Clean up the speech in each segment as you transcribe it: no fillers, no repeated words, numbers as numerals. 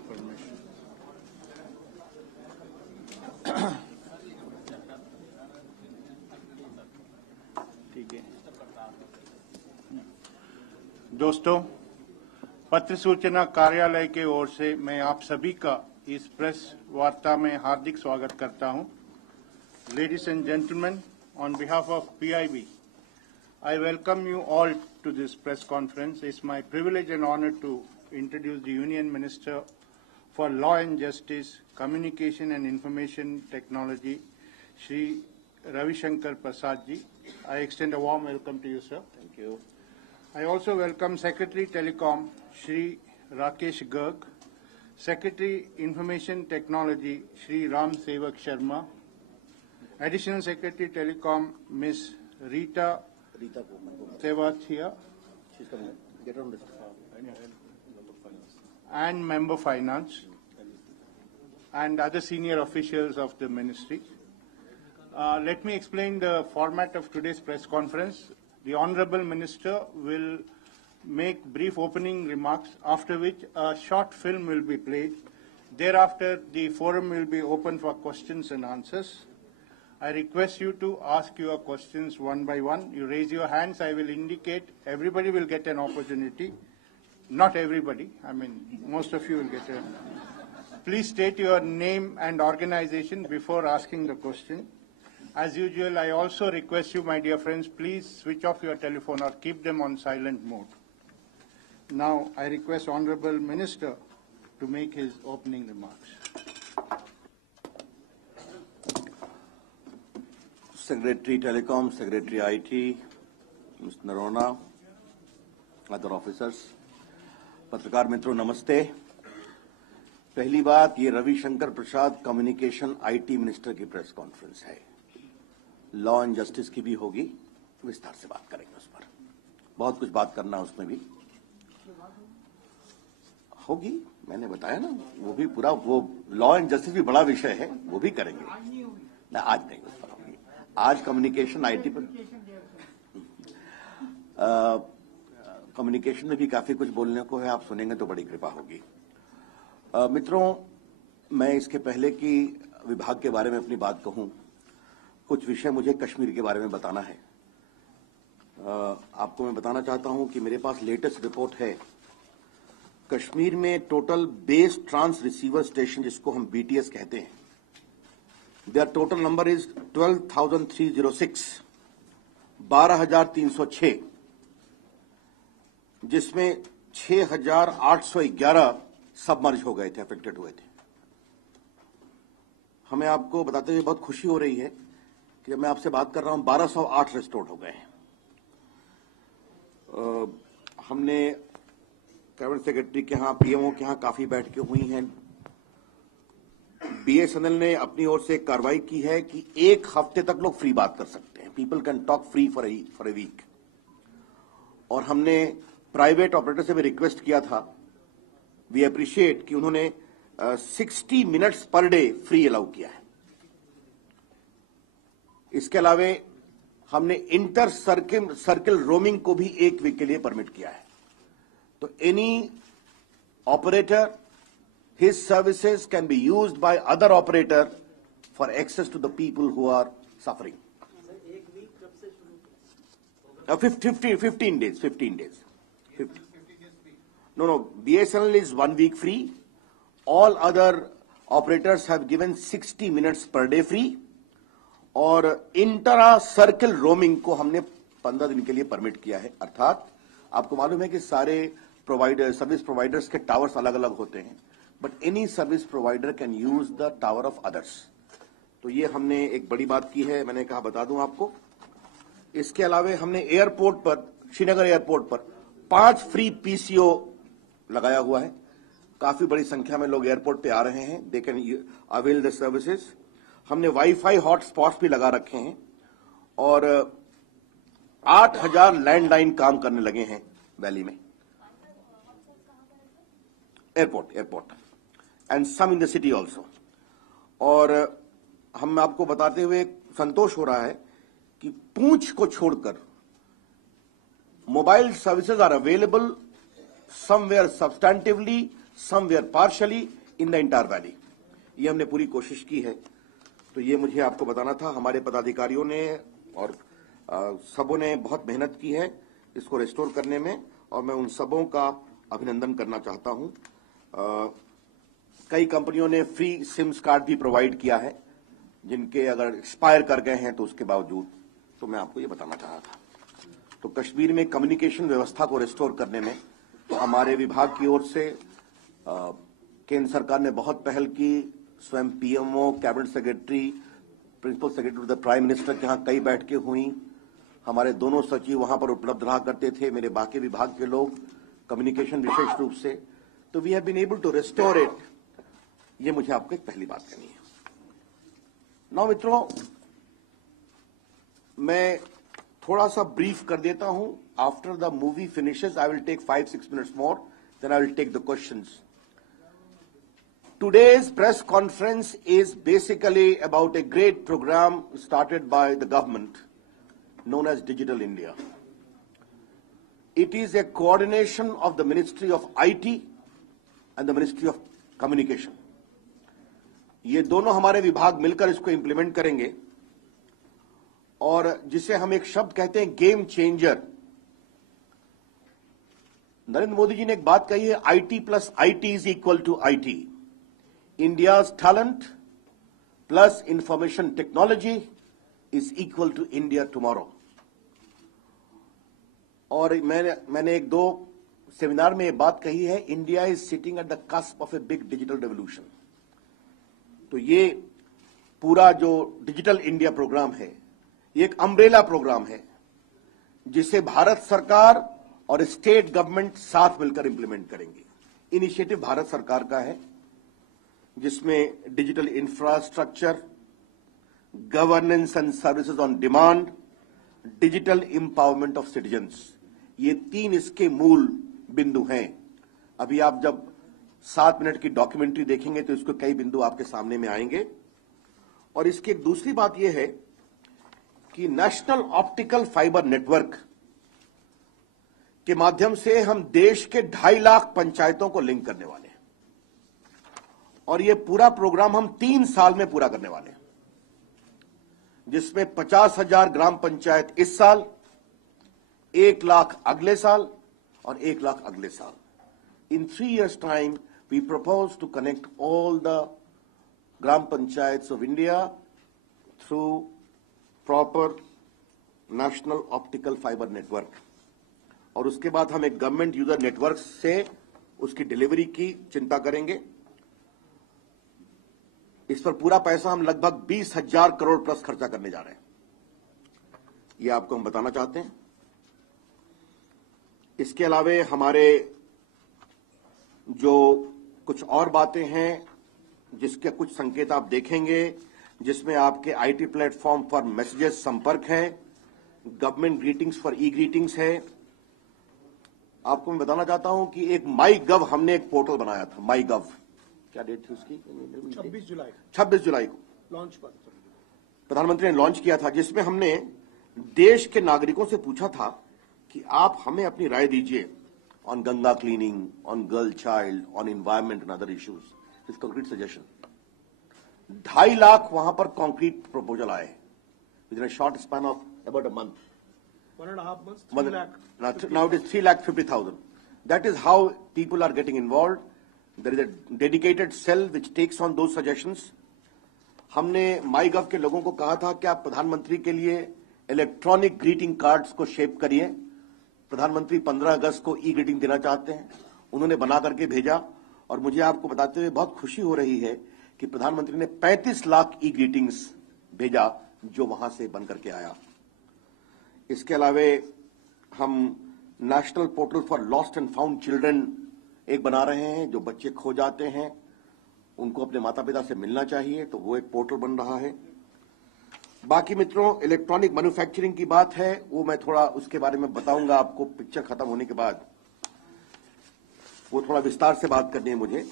permission. ठीक है दोस्तों, पत्र सूचना कार्यालय के ओर से मैं आप सभी का इस प्रेस वार्ता में हार्दिक स्वागत करता हूं। Ladies and gentlemen, on behalf of PIB, I welcome you all to this press conference. It's my privilege and honor to introduce the Union Minister for Law and Justice, Communication and Information Technology, Shri Ravi Shankar Prasad ji. I extend a warm welcome to you, sir. Thank you. I also welcome Secretary Telecom, Shri Rakesh Garg, Secretary Information Technology, Shri Ram Sevak Sharma, Additional Secretary Telecom, Ms. Rita Tewathia, She's coming. Get on this. and Member Finance, and other senior officials of the ministry. Let me explain the format of today's press conference. The Honorable Minister will make brief opening remarks, after which a short film will be played. Thereafter, the forum will be open for questions and answers. I request you to ask your questions one by one. You raise your hands, I will indicate. Everybody will get an opportunity. Not everybody, I mean, most of you will get a... Please state your name and organization before asking the question. As usual, I also request you, my dear friends, please switch off your telephone or keep them on silent mode. Now, I request Honorable Minister to make his opening remarks. Secretary Telecom, Secretary IT, Mr. Narona, other officers, पत्रकार मित्रों नमस्ते। पहली बात, ये रविशंकर प्रसाद communication IT minister की press conference है। Law and justice की भी होगी, विस्तार से बात करेंगे उस पर। बहुत कुछ बात करना है उसमें भी होगी, मैंने बताया ना, वो भी पूरा वो लॉ एंड जस्टिस भी बड़ा विषय है, वो भी करेंगे। नहीं, आज नहीं, उस पर होगी। आज कम्युनिकेशन आईटी पर कम्युनिकेशन में भी काफी कुछ बोलने को है, आप सुनेंगे तो बड़ी कृपा होगी। मित्रों, मैं इसके पहले कि विभाग के बारे में अपनी बात कहूं, कुछ विषय मुझे कश्मीर के बारे में बताना है। आपको मैं बताना चाहता हूं कि मेरे पास लेटेस्ट रिपोर्ट है। कश्मीर में total base transceiver station, जिसको हम बीटीएस कहते हैं, देयर टोटल नंबर इज 12,306, 12,306, जिसमें 6,811 सबमर्ज हो गए थे, अफेक्टेड हुए थे। हमें आपको बताते हुए बहुत खुशी हो रही है कि जब मैं आपसे बात कर रहा हूं 1,208 रिस्टोर्ड हो गए हैं। हमने कैबिनेट सेक्रेटरी के यहां, पीएमओ के यहां काफी बैठकें हुई हैं। बीएसएनएल ने अपनी ओर से कार्रवाई की है कि एक हफ्ते तक लोग फ्री बात कर सकते हैं, people can talk free for a week. और हमने प्राइवेट ऑपरेटर से भी रिक्वेस्ट किया था, वी अप्रिशिएट कि उन्होंने 60 minutes per day free allow किया है। इसके अलावा हमने इंटर सर्किल रोमिंग को भी एक वीक के लिए परमिट किया है। तो any operator, his services can be used by other operator for access to the people who are suffering. 15 days. No, BSNL is 1 week free. All other operators have given 60 minutes per day free. और intra circle roaming को हमने 15 दिन के लिए परमिट किया है। अर्थात आपको मालूम है कि सारे सर्विस प्रोवाइडर्स के टावर्स अलग अलग होते हैं, but any service provider can use the tower of others. तो ये हमने एक बड़ी बात की है, मैंने कहा बता दूं आपको। इसके अलावा हमने एयरपोर्ट पर, श्रीनगर एयरपोर्ट पर 5 फ्री पीसीओ लगाया हुआ है। काफी बड़ी संख्या में लोग एयरपोर्ट पे आ रहे हैं, they can avail the services. हमने वाईफाई हॉटस्पॉट्स भी लगा रखे हैं और 8,000 लैंडलाइन काम करने लगे हैं वैली में। Airport and some in the city also. और हम आपको बताते हुए संतोष हो रहा है कि पूंछ को छोड़कर mobile services are available somewhere substantively somewhere partially in the entire valley. ये हमने पूरी कोशिश की है। तो ये मुझे आपको बताना था। हमारे पदाधिकारियों ने और सबों ने बहुत मेहनत की है इसको रेस्टोर करने में, और मैं उन सबों का अभिनंदन करना चाहता हूं। कई कंपनियों ने फ्री सिम्स कार्ड भी प्रोवाइड किया है, जिनके अगर एक्सपायर कर गए हैं तो उसके बावजूद। तो मैं आपको ये बताना चाह रहा था। तो कश्मीर में कम्युनिकेशन व्यवस्था को रेस्टोर करने में हमारे विभाग की ओर से केंद्र सरकार ने बहुत पहल की। स्वयं PMO, cabinet secretary, principal secretary the prime minister के यहाँ कई बैठकें हुई। हमारे दोनों सचिव वहां पर उपलब्ध रहा करते थे, मेरे बाकी विभाग के लोग, कम्युनिकेशन विशेष रूप से। तो we have been able to restore it. ये मुझे आपको एक पहली बात कहनी है। नाउ मित्रों, मैं थोड़ा सा ब्रीफ कर देता हूं। After the movie finishes I will take 5-6 minutes more, then I will take the questions. Today's press conference is basically about a great program started by the government known as Digital India. It is a coordination of the Ministry of IT and the Ministry of Communication. ये दोनों हमारे विभाग मिलकर इसको इंप्लीमेंट करेंगे, और जिसे हम एक शब्द कहते हैं गेम चेंजर। नरेंद्र मोदी जी ने एक बात कही है, IT plus IT is equal to IT. India's talent plus information technology is equal to India tomorrow. और मैंने एक दो सेमिनार में ये बात कही है, India is sitting at the cusp of a big digital revolution. तो ये पूरा जो डिजिटल इंडिया प्रोग्राम है, ये एक अम्ब्रेला प्रोग्राम है जिसे भारत सरकार और स्टेट गवर्नमेंट साथ मिलकर इंप्लीमेंट करेंगे। इनिशिएटिव भारत सरकार का है, जिसमें digital infrastructure, governance and services on demand, digital empowerment of citizens, ये तीन इसके मूल बिंदु हैं। अभी आप जब 7 मिनट की डॉक्यूमेंट्री देखेंगे तो इसको कई बिंदु आपके सामने में आएंगे। और इसकी एक दूसरी बात यह है कि नेशनल ऑप्टिकल फाइबर नेटवर्क के माध्यम से हम देश के 2.5 लाख पंचायतों को लिंक करने वाले हैं, और यह पूरा प्रोग्राम हम 3 साल में पूरा करने वाले हैं, जिसमें 50,000 ग्राम पंचायत इस साल, 1 लाख अगले साल और 1 लाख अगले साल। In 3 years' time, we propose to connect all the gram panchayats of India through proper national optical fiber network. और उसके बाद हम एक गवर्नमेंट यूजर नेटवर्क से उसकी डिलीवरी की चिंता करेंगे। इस पर पूरा पैसा हम लगभग 20,000 करोड़ प्लस खर्चा करने जा रहे हैं, ये आपको हम बताना चाहते हैं। इसके अलावे हमारे जो कुछ और बातें हैं, जिसके कुछ संकेत आप देखेंगे, जिसमें आपके आईटी प्लेटफॉर्म फॉर मैसेजेस संपर्क है, गवर्नमेंट ग्रीटिंग्स फॉर ई ग्रीटिंग्स है। आपको मैं बताना चाहता हूं कि एक माई गव हमने एक पोर्टल बनाया था, माई गव। क्या डेट थी उसकी? 26 जुलाई को लॉन्च प्रधानमंत्री ने लॉन्च किया था, जिसमें हमने देश के नागरिकों से पूछा था कि आप हमें अपनी राय दीजिए ऑन Ganga cleaning, on girl child, on environment and other issues, with concrete suggestion. 2.5 लाख वहां पर कंक्रीट प्रपोजल आए with in a short span of about a month, 1.5 months. Now it is 3,50,000. That is how people are getting involved. There is a dedicated cell which takes on those suggestions. हमने MyGov के लोगों को कहा था कि आप प्रधानमंत्री के लिए इलेक्ट्रॉनिक ग्रीटिंग कार्ड्स को शेप करिए। प्रधानमंत्री 15 अगस्त को ई ग्रीटिंग देना चाहते हैं, उन्होंने बना करके भेजा। और मुझे आपको बताते हुए बहुत खुशी हो रही है कि प्रधानमंत्री ने 35 लाख ई ग्रीटिंग्स भेजा, जो वहां से बन करके आया। इसके अलावे हम national portal for lost and found children एक बना रहे हैं। जो बच्चे खो जाते हैं उनको अपने माता पिता से मिलना चाहिए, तो वो एक पोर्टल बन रहा है। बाकी मित्रों, इलेक्ट्रॉनिक मैन्युफैक्चरिंग की बात है, वो मैं थोड़ा उसके बारे में बताऊंगा आपको पिक्चर खत्म होने के बाद। वो थोड़ा विस्तार से बात करनी है मुझे।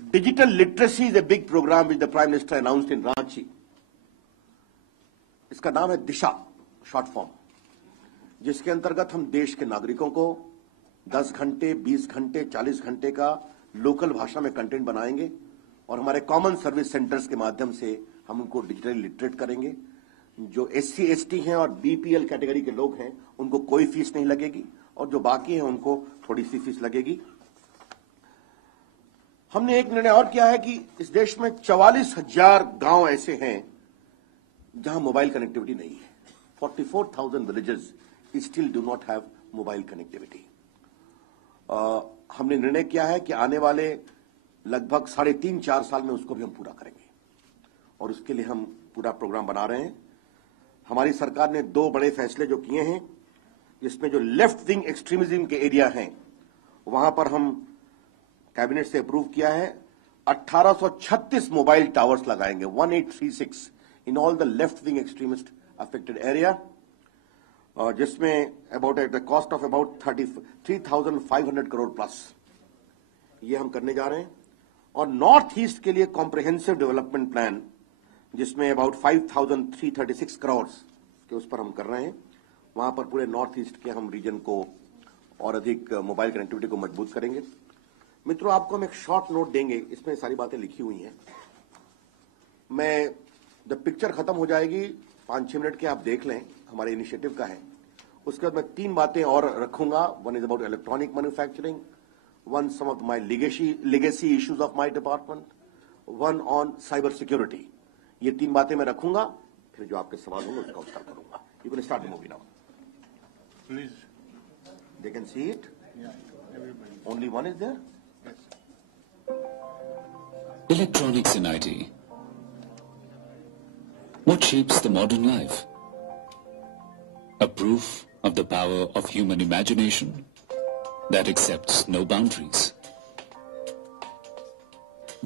Digital literacy is a big program which the prime minister announced in Ranchi. इसका नाम है दिशा, शॉर्ट फॉर्म, जिसके अंतर्गत हम देश के नागरिकों को 10 घंटे, 20 घंटे, 40 घंटे का लोकल भाषा में कंटेंट बनाएंगे और हमारे कॉमन सर्विस सेंटर्स के माध्यम से हम उनको डिजिटली लिटरेट करेंगे। जो SC, ST हैं और BPL कैटेगरी के लोग हैं उनको कोई फीस नहीं लगेगी और जो बाकी हैं उनको थोड़ी सी फीस लगेगी। हमने एक निर्णय और किया है कि इस देश में 44,000 गांव ऐसे हैं जहां मोबाइल कनेक्टिविटी नहीं है। 44,000 villages still do not have mobile connectivity. हमने निर्णय किया है कि आने वाले लगभग 3.5-4 साल में उसको भी हम पूरा करेंगे और उसके लिए हम पूरा प्रोग्राम बना रहे हैं। हमारी सरकार ने 2 बड़े फैसले जो किए हैं, जिसमें जो लेफ्ट विंग एक्सट्रीमिज्म के एरिया हैं वहां पर हम कैबिनेट से अप्रूव किया है 1836 मोबाइल टावर्स लगाएंगे, 1836 in all the left wing extremist affected area, जिसमें about at the cost of about 3,500 crore plus ये हम करने जा रहे हैं। और नॉर्थ ईस्ट के लिए कॉम्प्रिहेंसिव डेवलपमेंट प्लान जिसमें अबाउट 5,336 करोड़ के उस पर हम कर रहे हैं। वहां पर पूरे नॉर्थ ईस्ट के हम रीजन को और अधिक मोबाइल कनेक्टिविटी को मजबूत करेंगे। मित्रों, आपको हम एक शॉर्ट नोट देंगे, इसमें सारी बातें लिखी हुई हैं। मैं जब पिक्चर खत्म हो जाएगी 5-6 मिनट के आप देख लें, हमारे इनिशिएटिव का है। उसके बाद मैं 3 बातें और रखूंगा। One is about electronic manufacturing, one some of my legacy issues of my department, one on cyber security. ये 3 बातें मैं रखूंगा, फिर जो आपके सवाल होंगे उसका उत्तर करूंगा। You can start the movie now Please. They can see it. Yeah, everybody. Only one is there. Electronics and IT. What shapes the modern life? A proof of the power of human imagination that accepts no boundaries.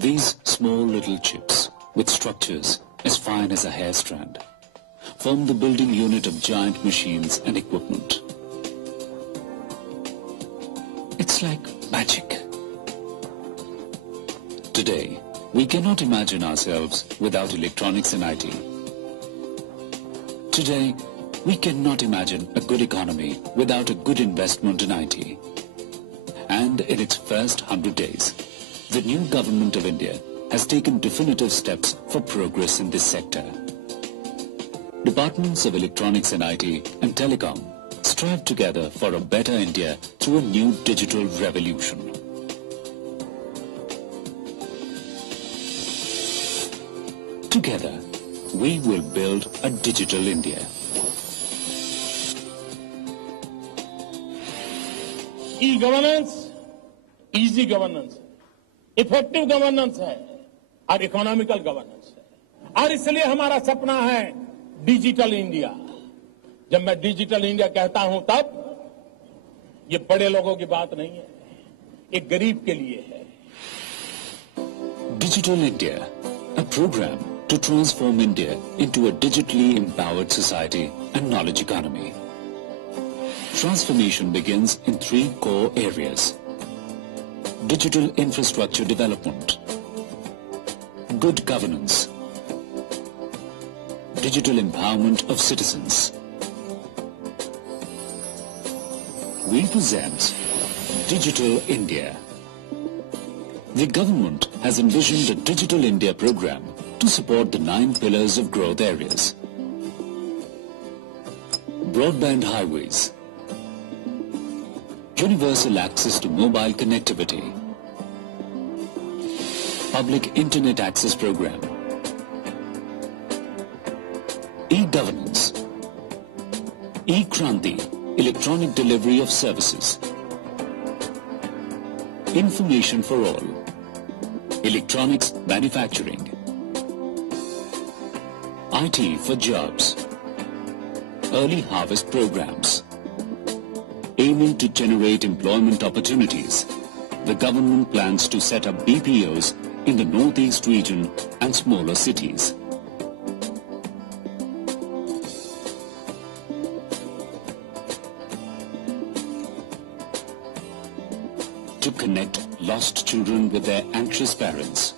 These small little chips with structures as fine as a hair strand form the building unit of giant machines and equipment. It's like magic. Today, we cannot imagine ourselves without electronics and IT. Today, we cannot imagine a good economy without a good investment in IT. And in its first 100 days, the new government of India has taken definitive steps for progress in this sector. Departments of Electronics and IT and Telecom strive together for a better India through a new digital revolution. Together, we will build a digital India. E-governance easy governance है, effective governance है और economical governance है। और इसलिए हमारा सपना है digital India. जब मैं डिजिटल इंडिया कहता हूं तब ये बड़े लोगों की बात नहीं है, ये गरीब के लिए है। Digital India, a program to transform India into a digitally empowered society and knowledge economy. Transformation begins in 3 core areas: digital infrastructure development, good governance, digital empowerment of citizens. We present Digital India. The government has envisioned a Digital India program to support the 9 pillars of growth areas: broadband highways, universal access to mobile connectivity, public internet access program, e-governance, e-Kranti, electronic delivery of services, information for all, electronics manufacturing, IT for jobs, early harvest programs. Aiming to generate employment opportunities, the government plans to set up BPOs in the northeast region and smaller cities. To connect lost children with their anxious parents,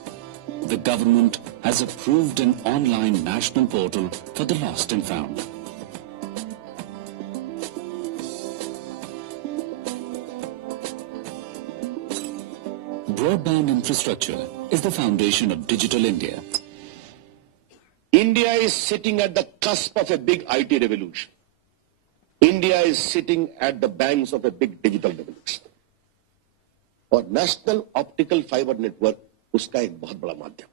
the government has approved an online national portal for the lost and found. Broadband infrastructure is the foundation of digital India. India is sitting at the cusp of a big IT revolution. India is sitting at the banks of a big digital revolution. और national optical fibre network उसका एक बहुत बड़ा माध्यम.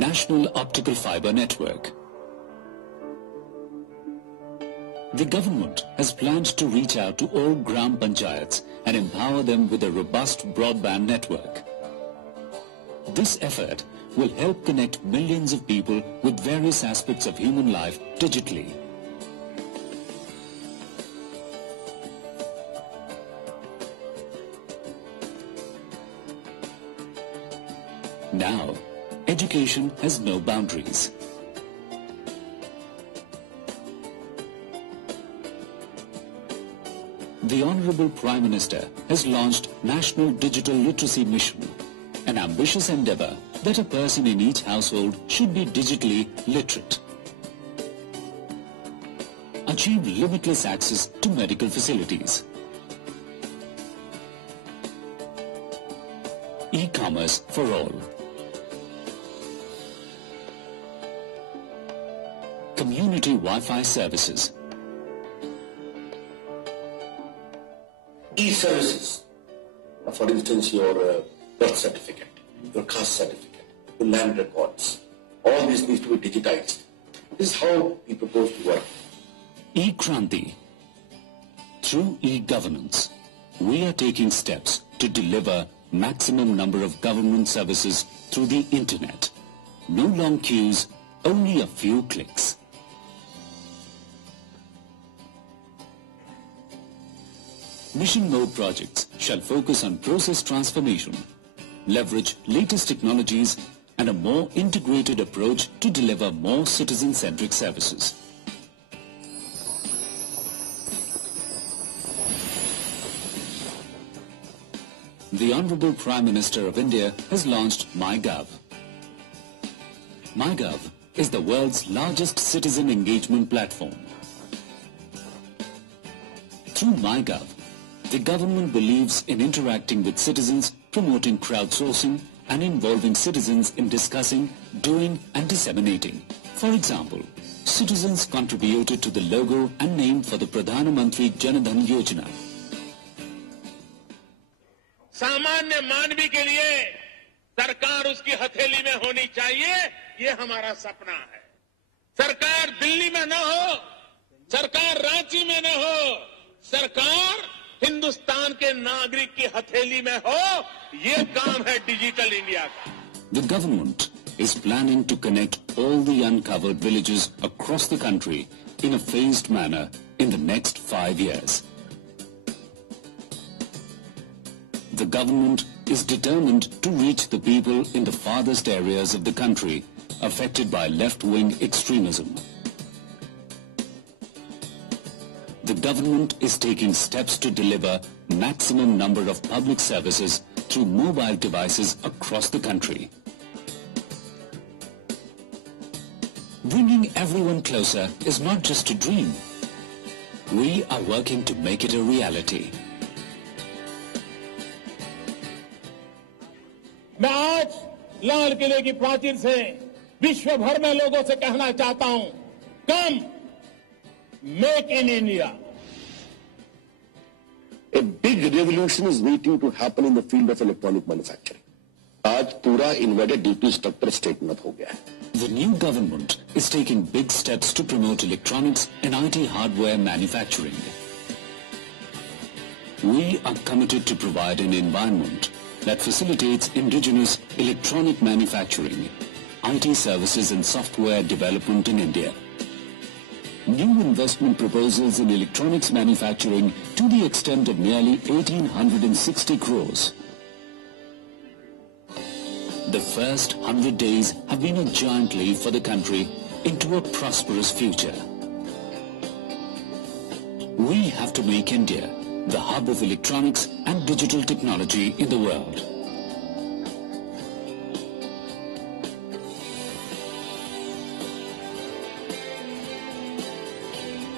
National Optical Fiber Network. The government has planned to reach out to all Gram Panchayats and empower them with a robust broadband network. This effort will help connect millions of people with various aspects of human life digitally. Now, education has no boundaries. The Honorable Prime Minister has launched National Digital Literacy Mission, an ambitious endeavor that a person in each household should be digitally literate. Achieve limitless access to medical facilities. E-commerce for all. Community Wi-Fi services. E-services. For instance, your birth certificate, your caste certificate, your land records. All this needs to be digitized. This is how we propose to work. E-Kranti. Through e-governance, we are taking steps to deliver maximum number of government services through the internet. No long queues, only a few clicks. Mission Mode projects shall focus on process transformation, leverage latest technologies and a more integrated approach to deliver more citizen-centric services. The Honorable Prime Minister of India has launched MyGov. MyGov is the world's largest citizen engagement platform. Through MyGov, the government believes in interacting with citizens, promoting crowdsourcing and involving citizens in discussing, doing and disseminating. For example, citizens contributed to the logo and name for the Pradhan Mantri Jan Dhan Yojana. सामान्य मानवी के लिए सरकार उसकी हथेली में होनी चाहिए, ये हमारा सपना है. सरकार दिल्ली में न हो, सरकार रांची में न हो, सरकार हिंदुस्तान के नागरिक की हथेली में हो, ये काम है डिजिटल इंडिया का. The government is planning to connect all the uncovered villages across the country in a phased manner in the next 5 years. The government is determined to reach the people in the farthest areas of the country affected by left-wing extremism. The government is taking steps to deliver maximum number of public services through mobile devices across the country. Bringing everyone closer is not just a dream. We are working to make it a reality. मैं आज लाल किले की प्राचीर से विश्व भर में लोगों से कहना चाहता हूं, कम make in India. A big revolution is waiting to happen in the field of electronic manufacturing. आज पूरा inverted duty structure statement हो गया है. The new government is taking big steps to promote electronics and IT hardware manufacturing. We are committed to provide an environment that facilitates indigenous electronic manufacturing, IT services and software development in India. New investment proposals in electronics manufacturing to the extent of nearly 1,860 crores. The first 100 days have been a giant leap for the country into a prosperous future. We have to make India the hub of electronics and digital technology in the world.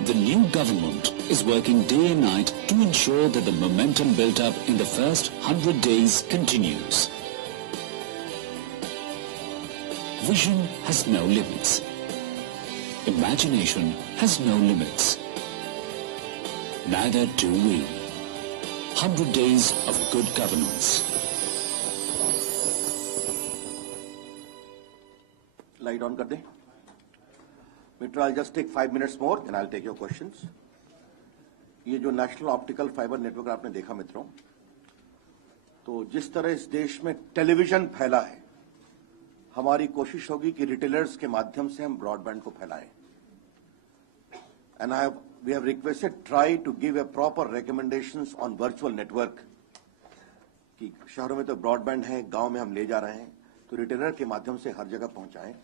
The new government is working day and night to ensure that the momentum built up in the first 100 days continues. Vision has no limits. Imagination has no limits. Neither do we. 100 days of good governance. Light on कर दें. Mitra, I'll just take 5 minutes more, and I'll take your questions. ये जो national optical fibre network आपने देखा मित्रों, तो जिस तरह इस देश में टेलीविजन फैला है, हमारी कोशिश होगी कि रिटेलर्स के माध्यम से हम ब्रॉडबैंड को फैलाएं. And we have requested TRAI to give a proper recommendations on virtual network, कि शहरों में तो ब्रॉडबैंड है, गांव में हम ले जा रहे हैं, तो रिटेलर के माध्यम से हर जगह पहुंचाएं.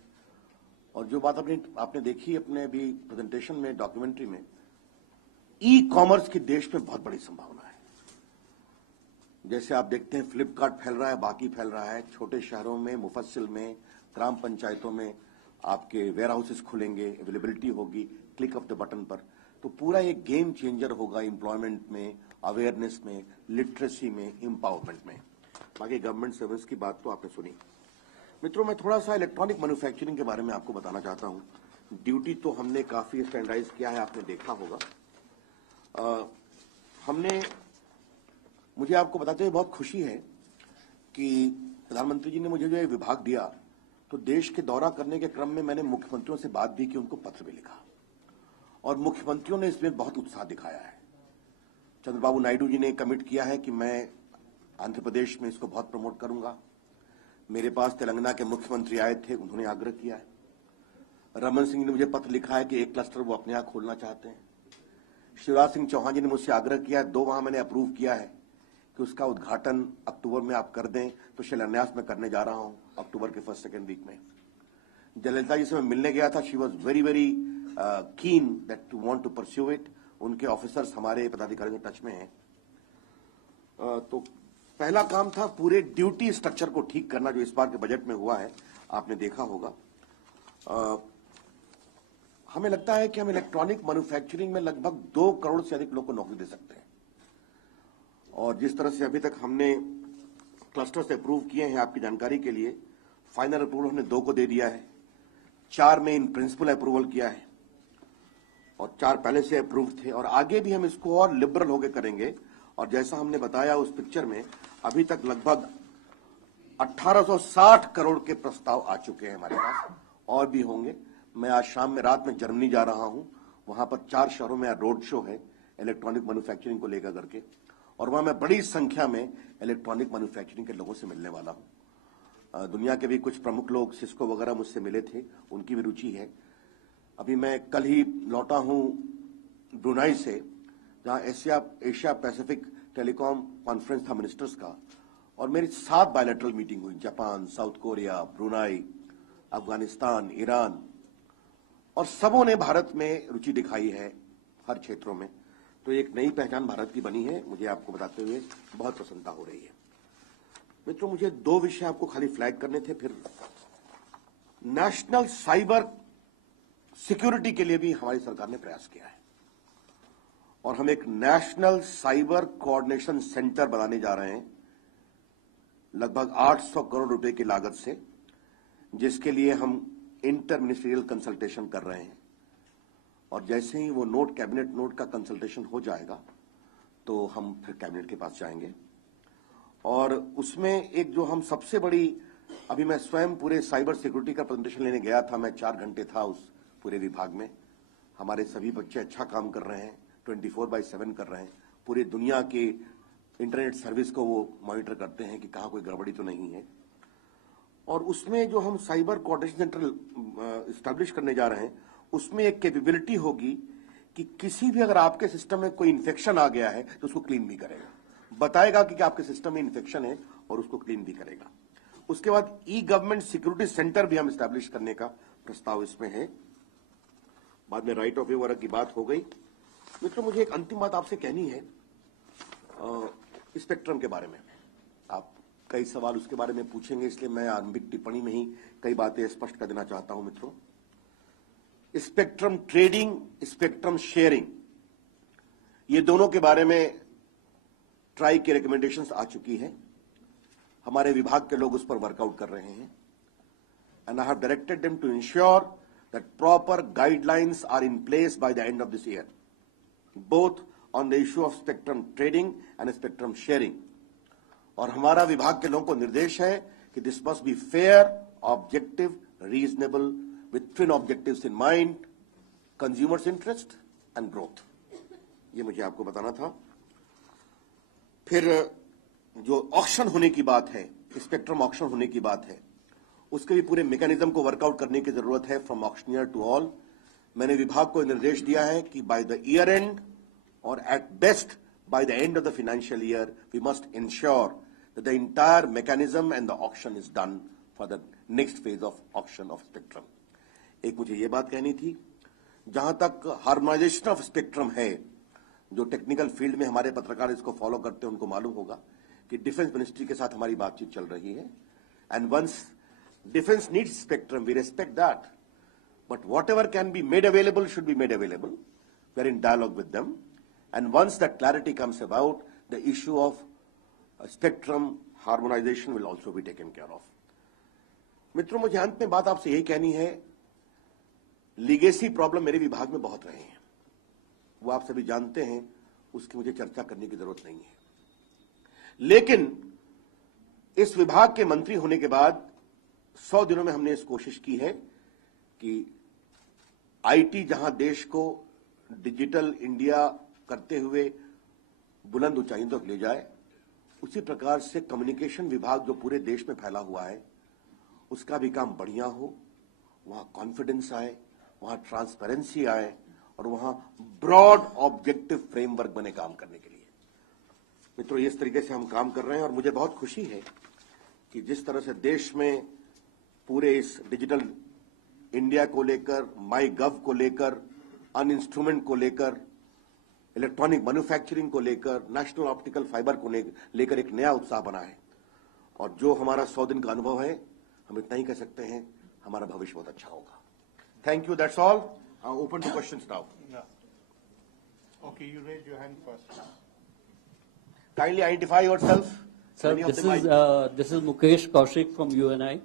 और जो बात आपने देखी अपने भी प्रेजेंटेशन में, डॉक्यूमेंट्री में, ई कॉमर्स की देश में बहुत बड़ी संभावना है. जैसे आप देखते हैं फ्लिपकार्ट फैल रहा है, बाकी फैल रहा है, छोटे शहरों में, मुफस्सिल में, ग्राम पंचायतों में आपके वेयर हाउसेस खुलेंगे, अवेलेबिलिटी होगी क्लिक ऑफ द बटन पर. तो पूरा ये गेम चेंजर होगा एम्प्लॉयमेंट में, अवेयरनेस में, लिटरेसी में, एम्पावरमेंट में. बाकी गवर्नमेंट सर्विस की बात तो आपने सुनी. मित्रों, मैं थोड़ा सा इलेक्ट्रॉनिक मैन्युफैक्चरिंग के बारे में आपको बताना चाहता हूं. ड्यूटी तो हमने काफी स्टैंडर्डाइज किया है, आपने देखा होगा. मुझे आपको बताते हुए बहुत खुशी है कि प्रधानमंत्री जी ने मुझे जो ये विभाग दिया, तो देश के दौरा करने के क्रम में मैंने मुख्यमंत्रियों से बात भी की, उनको पत्र भी लिखा, और मुख्यमंत्रियों ने इसमें बहुत उत्साह दिखाया है. चंद्रबाबू नायडू जी ने कमिट किया है कि मैं आंध्र प्रदेश में इसको बहुत प्रमोट करूंगा. मेरे पास तेलंगाना के मुख्यमंत्री आए थे, उन्होंने आग्रह किया है. रमन सिंह ने मुझे पत्र लिखा है कि एक क्लस्टर वो अपने यहां खोलना चाहते हैं. शिवराज सिंह चौहान जी ने मुझसे आग्रह किया है, 2 वहां मैंने अप्रूव किया है कि उसका उद्घाटन अक्टूबर में आप कर दें, तो शिलान्यास में करने जा रहा हूं अक्टूबर के 1-2 वीक में. जयललिता जी से मैं मिलने गया था. She was very very keen that to want to pursue it. उनके ऑफिसर्स हमारे पदाधिकारियों के टच में हैं. तो पहला काम था पूरे ड्यूटी स्ट्रक्चर को ठीक करना, जो इस बार के बजट में हुआ है, आपने देखा होगा. हमें लगता है कि हम इलेक्ट्रॉनिक मैन्युफैक्चरिंग में लगभग 2 करोड़ से अधिक लोगों को नौकरी दे सकते हैं. और जिस तरह से अभी तक हमने क्लस्टर्स अप्रूव किए हैं, आपकी जानकारी के लिए, फाइनल अप्रूवल हमने 2 को दे दिया है, 4 में इन प्रिंसिपल अप्रूवल किया है, और 4 पहले से अप्रूव थे, और आगे भी हम इसको और लिबरल होकर करेंगे. और जैसा हमने बताया उस पिक्चर में, अभी तक लगभग 1860 करोड़ के प्रस्ताव आ चुके हैं हमारे पास, और भी होंगे. मैं आज शाम में रात में जर्मनी जा रहा हूं, वहां पर 4 शहरों में रोड शो है इलेक्ट्रॉनिक मैन्युफैक्चरिंग को लेकर करके, और वहां मैं बड़ी संख्या में इलेक्ट्रॉनिक मैन्युफैक्चरिंग के लोगों से मिलने वाला हूं. दुनिया के भी कुछ प्रमुख लोग, सिस्को वगैरह, मुझसे मिले थे, उनकी भी रुचि है. अभी मैं कल ही लौटा हूं ब्रुनाई से, जहां एशिया पैसिफिक टेलीकॉम कॉन्फ्रेंस था मिनिस्टर्स का, और मेरी 7 बायलैटरल मीटिंग हुई. Japan, south Korea, Brunei, Afghanistan, ईरान, और सबों ने भारत में रुचि दिखाई है हर क्षेत्रों में. तो एक नई पहचान भारत की बनी है. मुझे आपको बताते हुए बहुत प्रसन्नता हो रही है. मित्रों, मुझे 2 विषय आपको खाली फ्लैग करने थे. फिर नेशनल साइबर सिक्योरिटी के लिए भी हमारी सरकार ने प्रयास किया है, और हम एक नेशनल साइबर कोऑर्डिनेशन सेंटर बनाने जा रहे हैं, लगभग 800 करोड़ रुपए की लागत से, जिसके लिए हम इंटर मिनिस्ट्रियल कंसल्टेशन कर रहे हैं. और जैसे ही वो नोट, कैबिनेट नोट का कंसल्टेशन हो जाएगा, तो हम फिर कैबिनेट के पास जाएंगे. और उसमें एक जो हम सबसे बड़ी, अभी मैं स्वयं पूरे साइबर सिक्योरिटी का प्रेजेंटेशन लेने गया था, मैं 4 घंटे था उस पूरे विभाग में. हमारे सभी बच्चे अच्छा काम कर रहे हैं, 24/7 कर रहे हैं. पूरी दुनिया के इंटरनेट सर्विस को वो मॉनिटर करते हैं कि कहां कोई गड़बड़ी तो नहीं है. और उसमें जो हम साइबर कोऑर्डिनेशन सेंटर इस्टेब्लिश करने जा रहे हैं, उसमें एक कैपेबिलिटी होगी कि किसी भी, अगर आपके सिस्टम में कोई इन्फेक्शन आ गया है, तो उसको क्लीन भी करेगा, बताएगा कि आपके सिस्टम में इन्फेक्शन है, और उसको क्लीन भी करेगा. उसके बाद ई गवर्नमेंट सिक्योरिटी सेंटर भी हम इस्टेब्लिश करने का प्रस्ताव इसमें है. बाद में राइट ऑफ वे वगैरह की बात हो गई. मित्रों, मुझे एक अंतिम बात आपसे कहनी है स्पेक्ट्रम के बारे में. आप कई सवाल उसके बारे में पूछेंगे, इसलिए मैं आरंभिक टिप्पणी में ही कई बातें स्पष्ट कर देना चाहता हूं. मित्रों, स्पेक्ट्रम ट्रेडिंग, स्पेक्ट्रम शेयरिंग, ये दोनों के बारे में ट्राई की रिकमेंडेशंस आ चुकी हैं। हमारे विभाग के लोग उस पर वर्कआउट कर रहे हैं। And I have directed them to ensure that proper guidelines are in place by the end of this year, both on the issue of spectrum trading and spectrum sharing. और हमारा विभाग के लोगों को निर्देश है कि this must be fair, objective, reasonable, with twin objectives in mind, consumers interest and growth. ये मुझे आपको बताना था। फिर जो ऑक्शन होने की बात है, स्पेक्ट्रम ऑक्शन होने की बात है, उसके भी पूरे मैकेनिज्म को वर्कआउट करने की जरूरत है, फ्रॉम ऑक्शनियर टू ऑल। मैंने विभाग को निर्देश दिया है कि बाय द ईयर एंड और at best by the end of the financial year, we must ensure that the entire mechanism and the auction is done for the next phase of auction of spectrum. एक मुझे ये बात कहनी थी, जहां तक harmonisation of spectrum है, जो टेक्निकल फील्ड में हमारे पत्रकार इसको फॉलो करते हैं उनको मालूम होगा कि डिफेंस मिनिस्ट्री के साथ हमारी बातचीत चल रही है। And once defence needs spectrum, we respect that, but whatever can be made available should be made available. We are in dialogue with them. And once that clarity comes about, the issue of spectrum harmonization will also be taken care of. मित्रों, मुझे अंत में बात आपसे यही कहनी है, legacy problem मेरे विभाग में बहुत रहे हैं, वो आप सभी जानते हैं, उसकी मुझे चर्चा करने की जरूरत नहीं है। लेकिन इस विभाग के मंत्री होने के बाद 100 दिनों में हमने इस कोशिश की है कि आईटी जहां देश को डिजिटल इंडिया करते हुए बुलंद ऊंचाइयों तक ले जाए, उसी प्रकार से कम्युनिकेशन विभाग जो पूरे देश में फैला हुआ है, उसका भी काम बढ़िया हो, वहां कॉन्फिडेंस आए, वहां ट्रांसपेरेंसी आए और वहां ब्रॉड ऑब्जेक्टिव फ्रेमवर्क बने काम करने के लिए। मित्रों, इस तरीके से हम काम कर रहे हैं और मुझे बहुत खुशी है कि जिस तरह से देश में पूरे इस डिजिटल इंडिया को लेकर, माई गव को लेकर, अन इंस्ट्रूमेंट को लेकर, इलेक्ट्रॉनिक मैन्युफैक्चरिंग को लेकर, नेशनल ऑप्टिकल फाइबर को लेकर एक नया उत्साह बना है। और जो हमारा 100 दिन का अनुभव है, हम इतना ही कह सकते हैं, हमारा भविष्य बहुत अच्छा होगा। Thank you, that's all. Open two questions now. Okay, you raised your hand first. Kindly identify yourself. Sir, this is Mukesh Kaushik from UNI.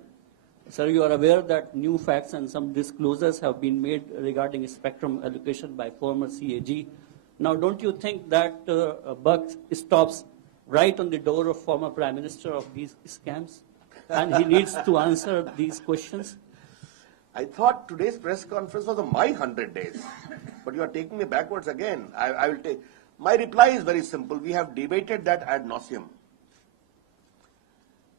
Sir, you are aware that new facts and some disclosures have been made regarding spectrum allocation by former CAG. Now, don't you think that buck stops right on the door of former Prime Minister of these scams? And he needs to answer these questions? I thought today's press conference was on my 100 days, but you are taking me backwards again. I will take. My reply is very simple. We have debated that ad nauseum.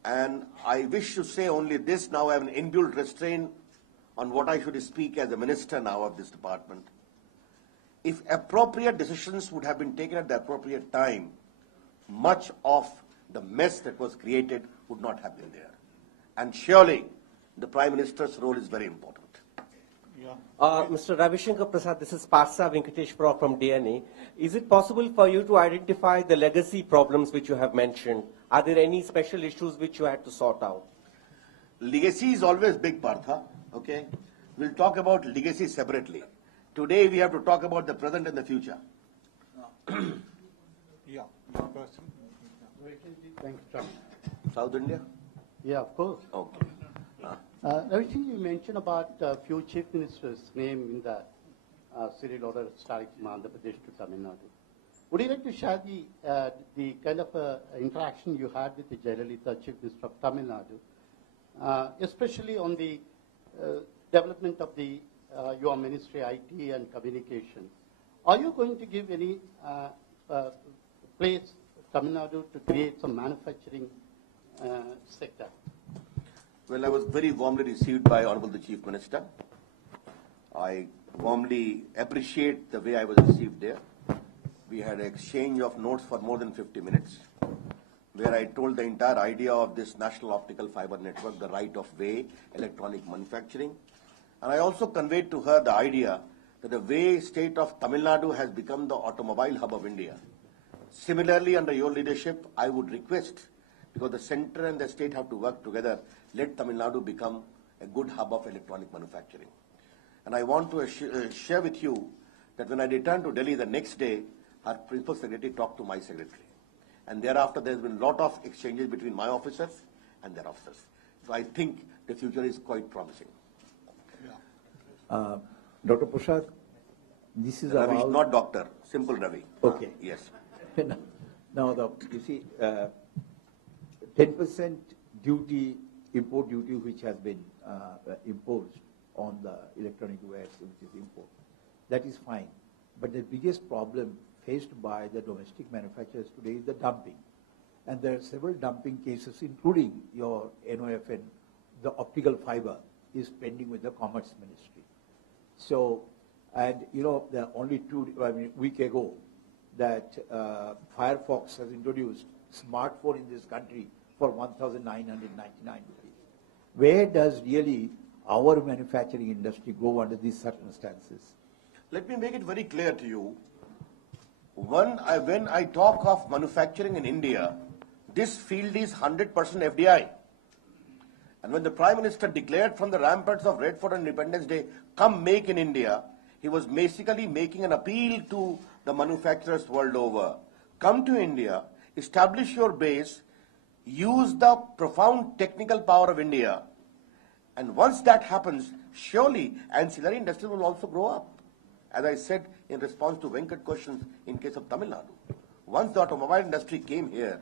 And I wish to say only this. Now I have an inbuilt restraint on what I should speak as a minister now of this department. If appropriate decisions would have been taken at the appropriate time, much of the mess that was created would not have been there. And surely, the Prime Minister's role is very important. Mr. Ravi Shankar Prasad, this is Partha Venkatesh Pro from DNA. Is it possible for you to identify the legacy problems which you have mentioned? Are there any special issues which you had to sort out? Legacy is always big, Partha. Okay? We'll talk about legacy separately. Today we have to talk about the present and the future. Yeah, one person. Thank you, Trump. South India? Yeah, of course. Okay. Everything you mentioned about few chief ministers' name in the serial order starting from Andhra Pradesh to Tamil Nadu. Would you like to share the kind of interaction you had with the Jayalalitha, Chief Minister of Tamil Nadu, especially on the development of the your ministry, IT and communication? Are you going to give any place Tamil Nadu to create some manufacturing sector? Well, I was very warmly received by Honorable the Chief Minister. I warmly appreciate the way I was received there. We had an exchange of notes for more than 50 minutes, where I told the entire idea of this National Optical Fiber Network, the right of way, electronic manufacturing. And I also conveyed to her the idea that the way state of Tamil Nadu has become the automobile hub of India. Similarly, under your leadership, I would request, because the center and the state have to work together, let Tamil Nadu become a good hub of electronic manufacturing. And I want to share with you that when I returned to Delhi the next day, our principal secretary talked to my secretary. And thereafter, there's been a lot of exchanges between my officers and their officers. So I think the future is quite promising. Dr. Prasad, this is Ravi, about... not doctor, simple Ravi. Okay. Yes. Now, you see, 10% duty, import duty, which has been imposed on the electronic wares, which is import, that is fine. But the biggest problem faced by the domestic manufacturers today is the dumping. And there are several dumping cases, including your NOFN, the optical fiber is pending with the Commerce Ministry. So, and you know, there are only week ago, that Firefox has introduced smartphone in this country for 1,999 rupees. Where does really our manufacturing industry go under these circumstances? Let me make it very clear to you. When I talk of manufacturing in India, this field is 100% FDI. And when the Prime Minister declared from the ramparts of Red Fort on Independence Day, come make in India, he was basically making an appeal to the manufacturers world over. Come to India, establish your base, use the profound technical power of India. And once that happens, surely ancillary industry will also grow up. As I said in response to Venkat questions in case of Tamil Nadu, once the automobile industry came here,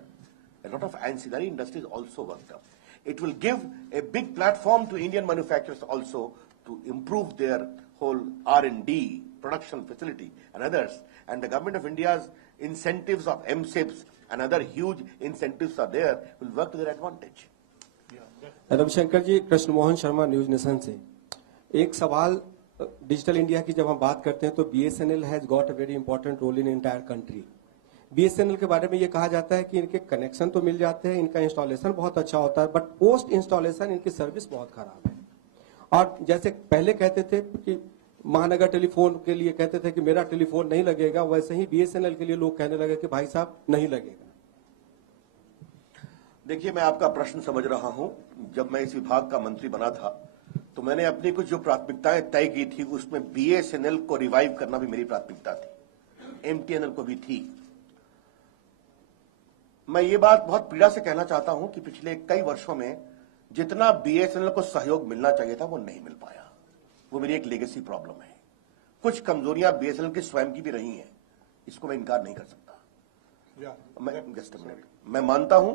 a lot of ancillary industries also worked up. It will give a big platform to Indian manufacturers also to improve their whole R&D, production facility and others. And the government of India's incentives of MSIPs and other huge incentives are there, will work to their advantage. Ravishankar ji, Krishna Mohan Sharma, News Nation से एक सवाल, digital India की जब हम बात करते हैं तो BSNL has got a very important role in entire country. BSNL के बारे में ये कहा जाता है कि इनके कनेक्शन तो मिल जाते हैं, इनका इंस्टॉलेशन बहुत अच्छा होता है, बट पोस्ट इंस्टॉलेशन इनकी सर्विस बहुत खराब है. और जैसे पहले कहते थे कि महानगर टेलीफोन के लिए कहते थे कि मेरा टेलीफोन नहीं लगेगा, वैसे ही BSNL के लिए लोग कहने लगे कि भाई साहब नहीं लगेगा. देखिए, मैं आपका प्रश्न समझ रहा हूं. जब मैं इस विभाग का मंत्री बना था तो मैंने अपनी कुछ जो प्राथमिकताएं तय की थी, उसमें BSNL को रिवाइव करना भी मेरी प्राथमिकता थी, MTNL को भी थी. मैं ये बात बहुत पीड़ा से कहना चाहता हूं कि पिछले कई वर्षों में जितना BSNL को सहयोग मिलना चाहिए था वो नहीं मिल पाया. वो मेरी एक लेगेसी प्रॉब्लम है. कुछ कमजोरियां BSNL की स्वयं की भी रही हैं, इसको मैं इनकार नहीं कर सकता. मैं मानता हूं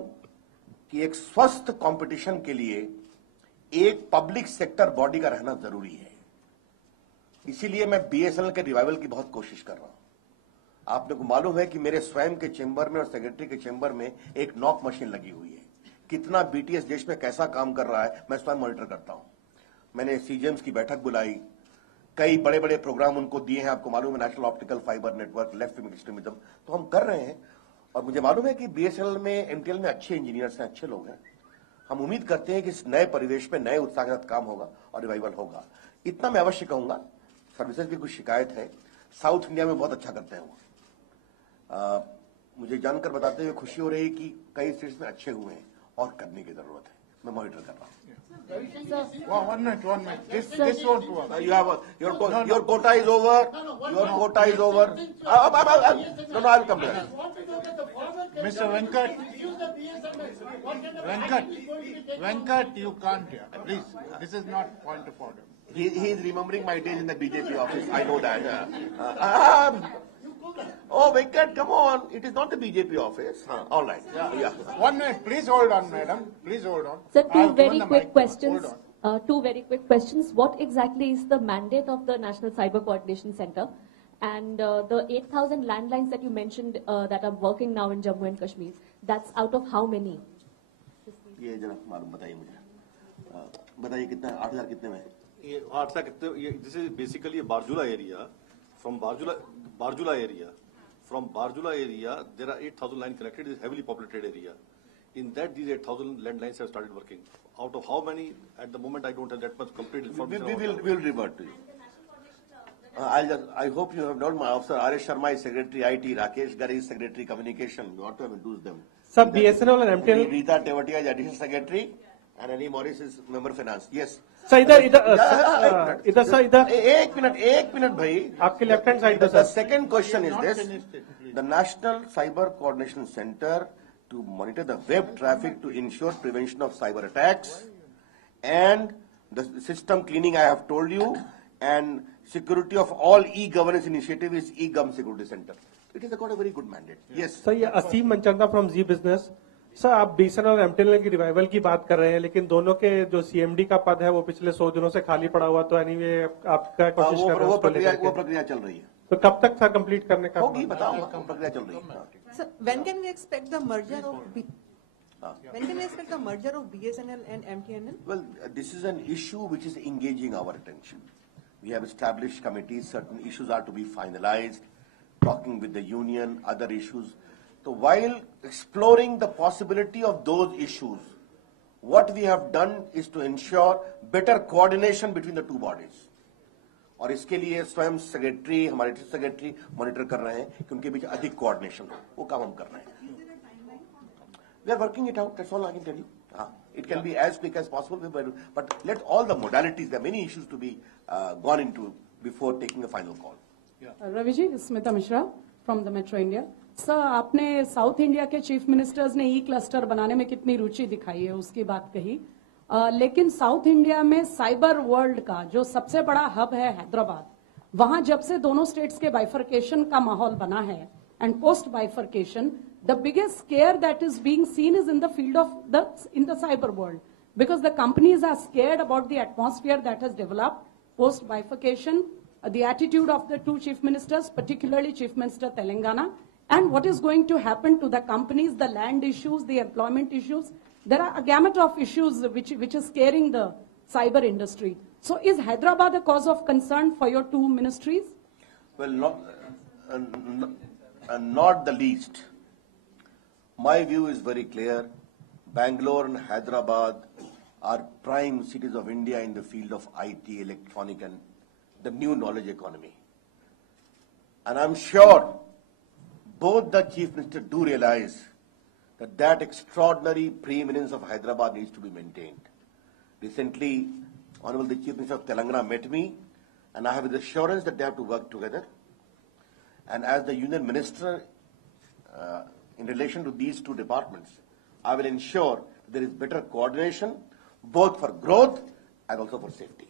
कि एक स्वस्थ कंपटीशन के लिए एक पब्लिक सेक्टर बॉडी का रहना जरूरी है. इसीलिए मैं BSNL के रिवाइवल की बहुत कोशिश कर रहा हूं. आपने को मालूम है कि मेरे स्वयं के चेंबर में और सेक्रेटरी के चेंबर में एक नॉक मशीन लगी हुई है. कितना BTS देश में कैसा काम कर रहा है मैं स्वयं मॉनिटर करता हूं. मैंने CGMs की बैठक बुलाई, कई बड़े बड़े प्रोग्राम उनको दिए हैं. आपको मालूम है national optical fibre network, left wing extremism, तो हम कर रहे हैं. और मुझे मालूम है कि BSNL में, MTNL में अच्छे इंजीनियर्स हैं, अच्छे लोग हैं. हम उम्मीद करते हैं कि इस नए परिवेश में नए उत्साह के साथ काम होगा और रिवाइवल होगा. इतना मैं अवश्य कहूंगा. सर्विसेज की कुछ शिकायत है, साउथ इंडिया में बहुत अच्छा करते हैं वो. मुझे जानकर बताते हुए खुशी हो रही है कि कई स्टेट्स में अच्छे हुए हैं और करने की जरूरत है. मैं मॉनिटर कर रहा हूं. One minute. This won't work. Your quota is over. Your quota is over. No, I'll come back. Mr. Venkat, you can't hear. Please, this is not point of order. He is remembering my days in the BJP office. I know that. Oh, Venkat, come on. It is not the BJP office. All right. Yeah. 1 minute. Please hold on, madam. Please hold on. Sir, two very quick questions. What exactly is the mandate of the National Cyber Coordination Center? And the 8,000 landlines that you mentioned that are working now in Jammu and Kashmir, that's out of how many? ये जरा मालूम बताइए मुझे. बताइए कितना, 8,000 कितने में? ये 8,000 कितने? This is basically a Barjula area. From Barjula area, there are 8,000 lines connected. It is a heavily populated area. In that, these 8,000 landlines have started working. Out of how many? At the moment, I don't have that much complete information. We'll revert to you. I hope you have known my officer. R.S. Sharma is Secretary IT. Rakesh Garg is Secretary Communication. We ought to have introduced them. Sir, BSNL and MTNL. Rita Tewatia is Additional Secretary. And Annie Morris is member of finance. Yes. Sir इधर एक मिनट भाई. आपके left hand side. The second question is this: the National Cyber Coordination Center to monitor the web traffic to ensure prevention of cyber attacks, and the system cleaning I have told you, and security of all e-governance initiative is e-gov security center. It has got a very good mandate. Yes. Sir ये Aseem Manchanda from Zee business. Sir आप BSNL और MTNL की revival की बात कर रहे हैं, लेकिन दोनों के जो सीएमडी का पद है वो पिछले 100 दिनों से खाली पड़ा हुआ, तो एनीवे आपका कोशिश कर रहे हैं वो प्रक्रिया चल रही है. तो कब तक सर कंप्लीट करने का होगी बताऊंगा. प्रक्रिया चल रही है. Sir, when can we expect the merger of BSNL and MTNL? Well, this is an issue which is engaging our attention. We have established committees. Certain issues are to be finalized. Talking with the union, other issues. So while exploring the possibility of those issues, what we have done is to ensure better coordination between the two bodies. और इसके लिए स्वयं सेक्रेटरी, हमारे secretary monitor कर रहे हैं कि उनके बीच अधिक कोऑर्डिनेशन हो. वो काम हम कर रहे हैं. We are working it out. That's all I can tell you. It can be as quick as possible, but let all the modalities. There are many issues to be gone into before taking a final call. Ravi ji, Smita Mishra from the Metro India. Sir, आपने South India के chief ministers ने E cluster बनाने में कितनी रुचि दिखाई है उसकी बात कही, लेकिन साउथ इंडिया में साइबर वर्ल्ड का जो सबसे बड़ा हब है हैदराबाद, वहां जब से दोनों स्टेट्स के बाइफर्केशन का माहौल बना है and post bifurcation, the biggest scare that is being seen is in the field of in the cyber world, because the companies are scared about the atmosphere that has developed post bifurcation, the attitude of the two chief ministers, particularly Chief Minister Telangana, and what is going to happen to the companies, the land issues, the employment issues. There are a gamut of issues which is scaring the cyber industry. So is Hyderabad a cause of concern for your two ministries? Well, not the least. My view is very clear. Bangalore and Hyderabad are prime cities of India in the field of IT, electronic, and the new knowledge economy. And I'm sure both the chief ministers do realize that extraordinary preeminence of Hyderabad needs to be maintained. Recently, Honorable the Chief Minister of Telangana met me, and I have the assurance that they have to work together. And as the Union Minister, in relation to these two departments, I will ensure there is better coordination, both for growth and also for safety.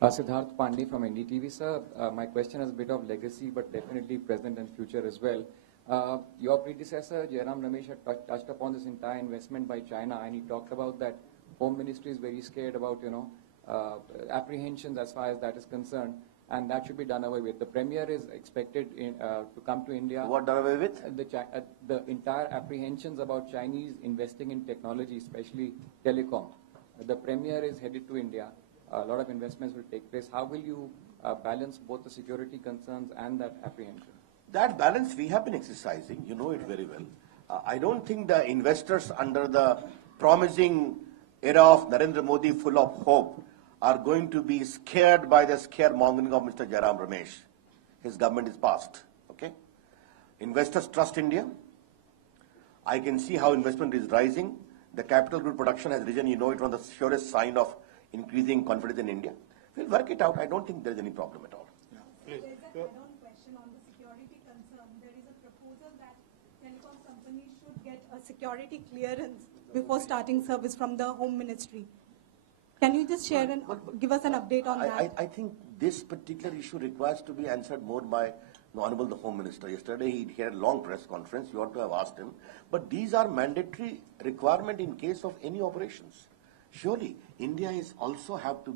Siddharth Pandey from NDTV, sir. My question is a bit of legacy, but definitely present and future as well. Your predecessor, Jairam Ramesh, had touched upon this entire investment by China, and he talked about that Home Ministry is very scared about, apprehensions as far as that is concerned, and that should be done away with. The Premier is expected to come to India. What done away with? The entire apprehensions about Chinese investing in technology, especially telecom. The Premier is headed to India. A lot of investments will take place. How will you balance both the security concerns and that apprehension? That balance we have been exercising. You know it very well. I don't think the investors under the promising era of Narendra Modi full of hope are going to be scared by the scaremongering of Mr. Jairam Ramesh. His government is past. Okay? Investors trust India. I can see how investment is rising. The capital good production has risen. You know it, one of the surest sign of increasing confidence in India. We'll work it out. I don't think there is any problem at all. Yeah. Please. There's an add-on question on the security concern. There is a proposal that telecom companies should get a security clearance before starting service from the Home Ministry. Can you just share and give us an update on that? I think this particular issue requires to be answered more by the Honorable the Home Minister. Yesterday he had a long press conference. You ought to have asked him. But these are mandatory requirement in case of any operations. Surely, India has to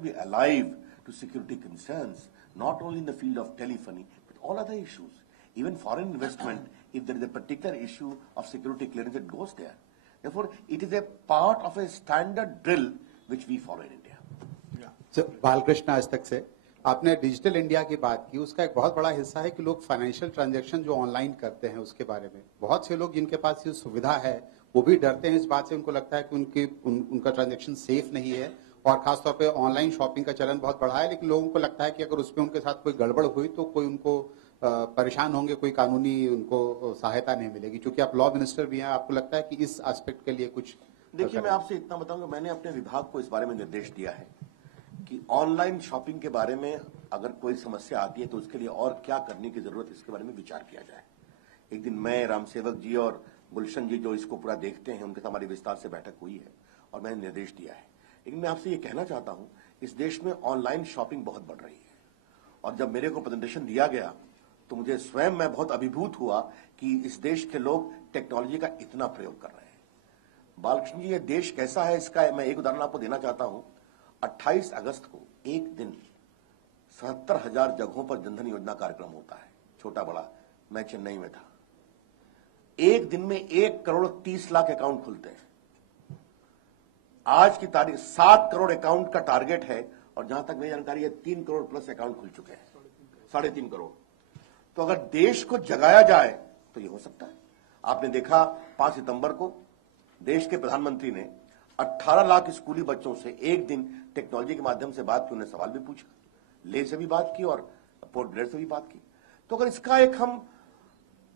be alive to security concerns, not only in the field of telephony, but all other issues. Even foreign investment, if there is a particular issue of security clearance, it goes there. Therefore, it is a part of a standard drill which we follow in India. Balkrishna आज तक से आपने digital India की बात की, उसका एक बहुत बड़ा हिस्सा है कि लोग फाइनेंशियल ट्रांजैक्शन जो ऑनलाइन करते हैं उसके बारे में बहुत से लोग जिनके पास ये सुविधा है वो भी डरते हैं इस बात से, उनको लगता है कि उनका ट्रांजैक्शन सेफ नहीं है, और खासतौर पे ऑनलाइन शॉपिंग का चलन बहुत बढ़ा है, लेकिन लोगों को लगता है कि अगर उसमें उनके साथ कोई गड़बड़ हुई तो कोई उनको परेशान होंगे, कोई कानूनी उनको सहायता नहीं मिलेगी. क्योंकि आप लॉ मिनिस्टर भी हैं, आपको लगता है कि इस एस्पेक्ट के लिए कुछ देखिए, मैं आपसे इतना बताऊंगा, मैंने अपने विभाग को इस बारे में निर्देश दिया है कि ऑनलाइन शॉपिंग के बारे में अगर कोई समस्या आती है तो उसके लिए और क्या करने की जरूरत है, इसके बारे में विचार किया जाए। एक दिन मैं, रामसेवक जी और गुलशन जी जो इसको पूरा देखते हैं, उनके साथ हमारी विस्तार से बैठक हुई है और मैंने निर्देश दिया है। लेकिन मैं आपसे ये कहना चाहता हूं, इस देश में ऑनलाइन शॉपिंग बहुत बढ़ रही है और जब मेरे को प्रेजेंटेशन दिया गया तो मुझे स्वयं मैं बहुत अभिभूत हुआ कि इस देश के लोग टेक्नोलॉजी का इतना प्रयोग कर रहे हैं। बालकृष्ण जी, ये देश कैसा है इसका मैं एक उदाहरण आपको देना चाहता हूं। 28 अगस्त को एक दिन 77,000 जगहों पर जनधन योजना कार्यक्रम होता है, छोटा बड़ा। मैं चेन्नई में था। एक दिन में 1,30,00,000 अकाउंट खुलते हैं। आज की तारीख 7 करोड़ अकाउंट का टारगेट है और जहां तक मेरी जानकारी है 3 करोड़ प्लस अकाउंट खुल चुके हैं, 3.5 करोड़। तो अगर देश को जगाया जाए तो ये हो सकता है। आपने देखा 5 सितंबर को देश के प्रधानमंत्री ने 18 लाख स्कूली बच्चों से एक दिन टेक्नोलॉजी के माध्यम से बात की, उन्हें सवाल भी पूछा, ले से भी बात की और पोर्ट ब्लेयर से भी बात की। तो अगर इसका एक हम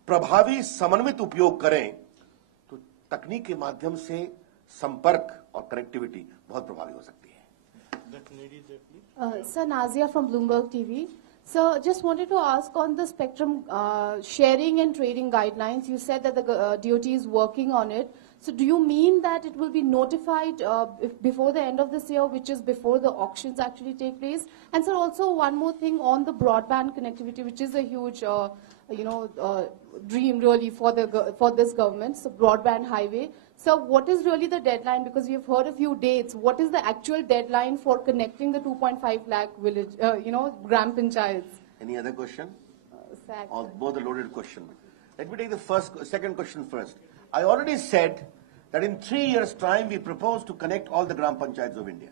प्रभावी समन्वित उपयोग करें तो तकनीक के माध्यम से संपर्क और कनेक्टिविटी बहुत प्रभावी हो सकती है। Sir, Nazia from Bloomberg TV. So, just wanted to ask on the spectrum sharing and trading guidelines. You said that the DOT is working on it. So, do you mean that it will be notified before the end of this year, which is before the auctions actually take place? And sir, also one more thing on the broadband connectivity, which is a huge, dream really for this government. So, broadband highway. So, what is really the deadline? Because we have heard a few dates. What is the actual deadline for connecting the 2.5 lakh village, gram panchayats? Any other question? Or both a loaded question. Let me take the second question first. I already said that in 3 years' time we propose to connect all the gram panchayats of India.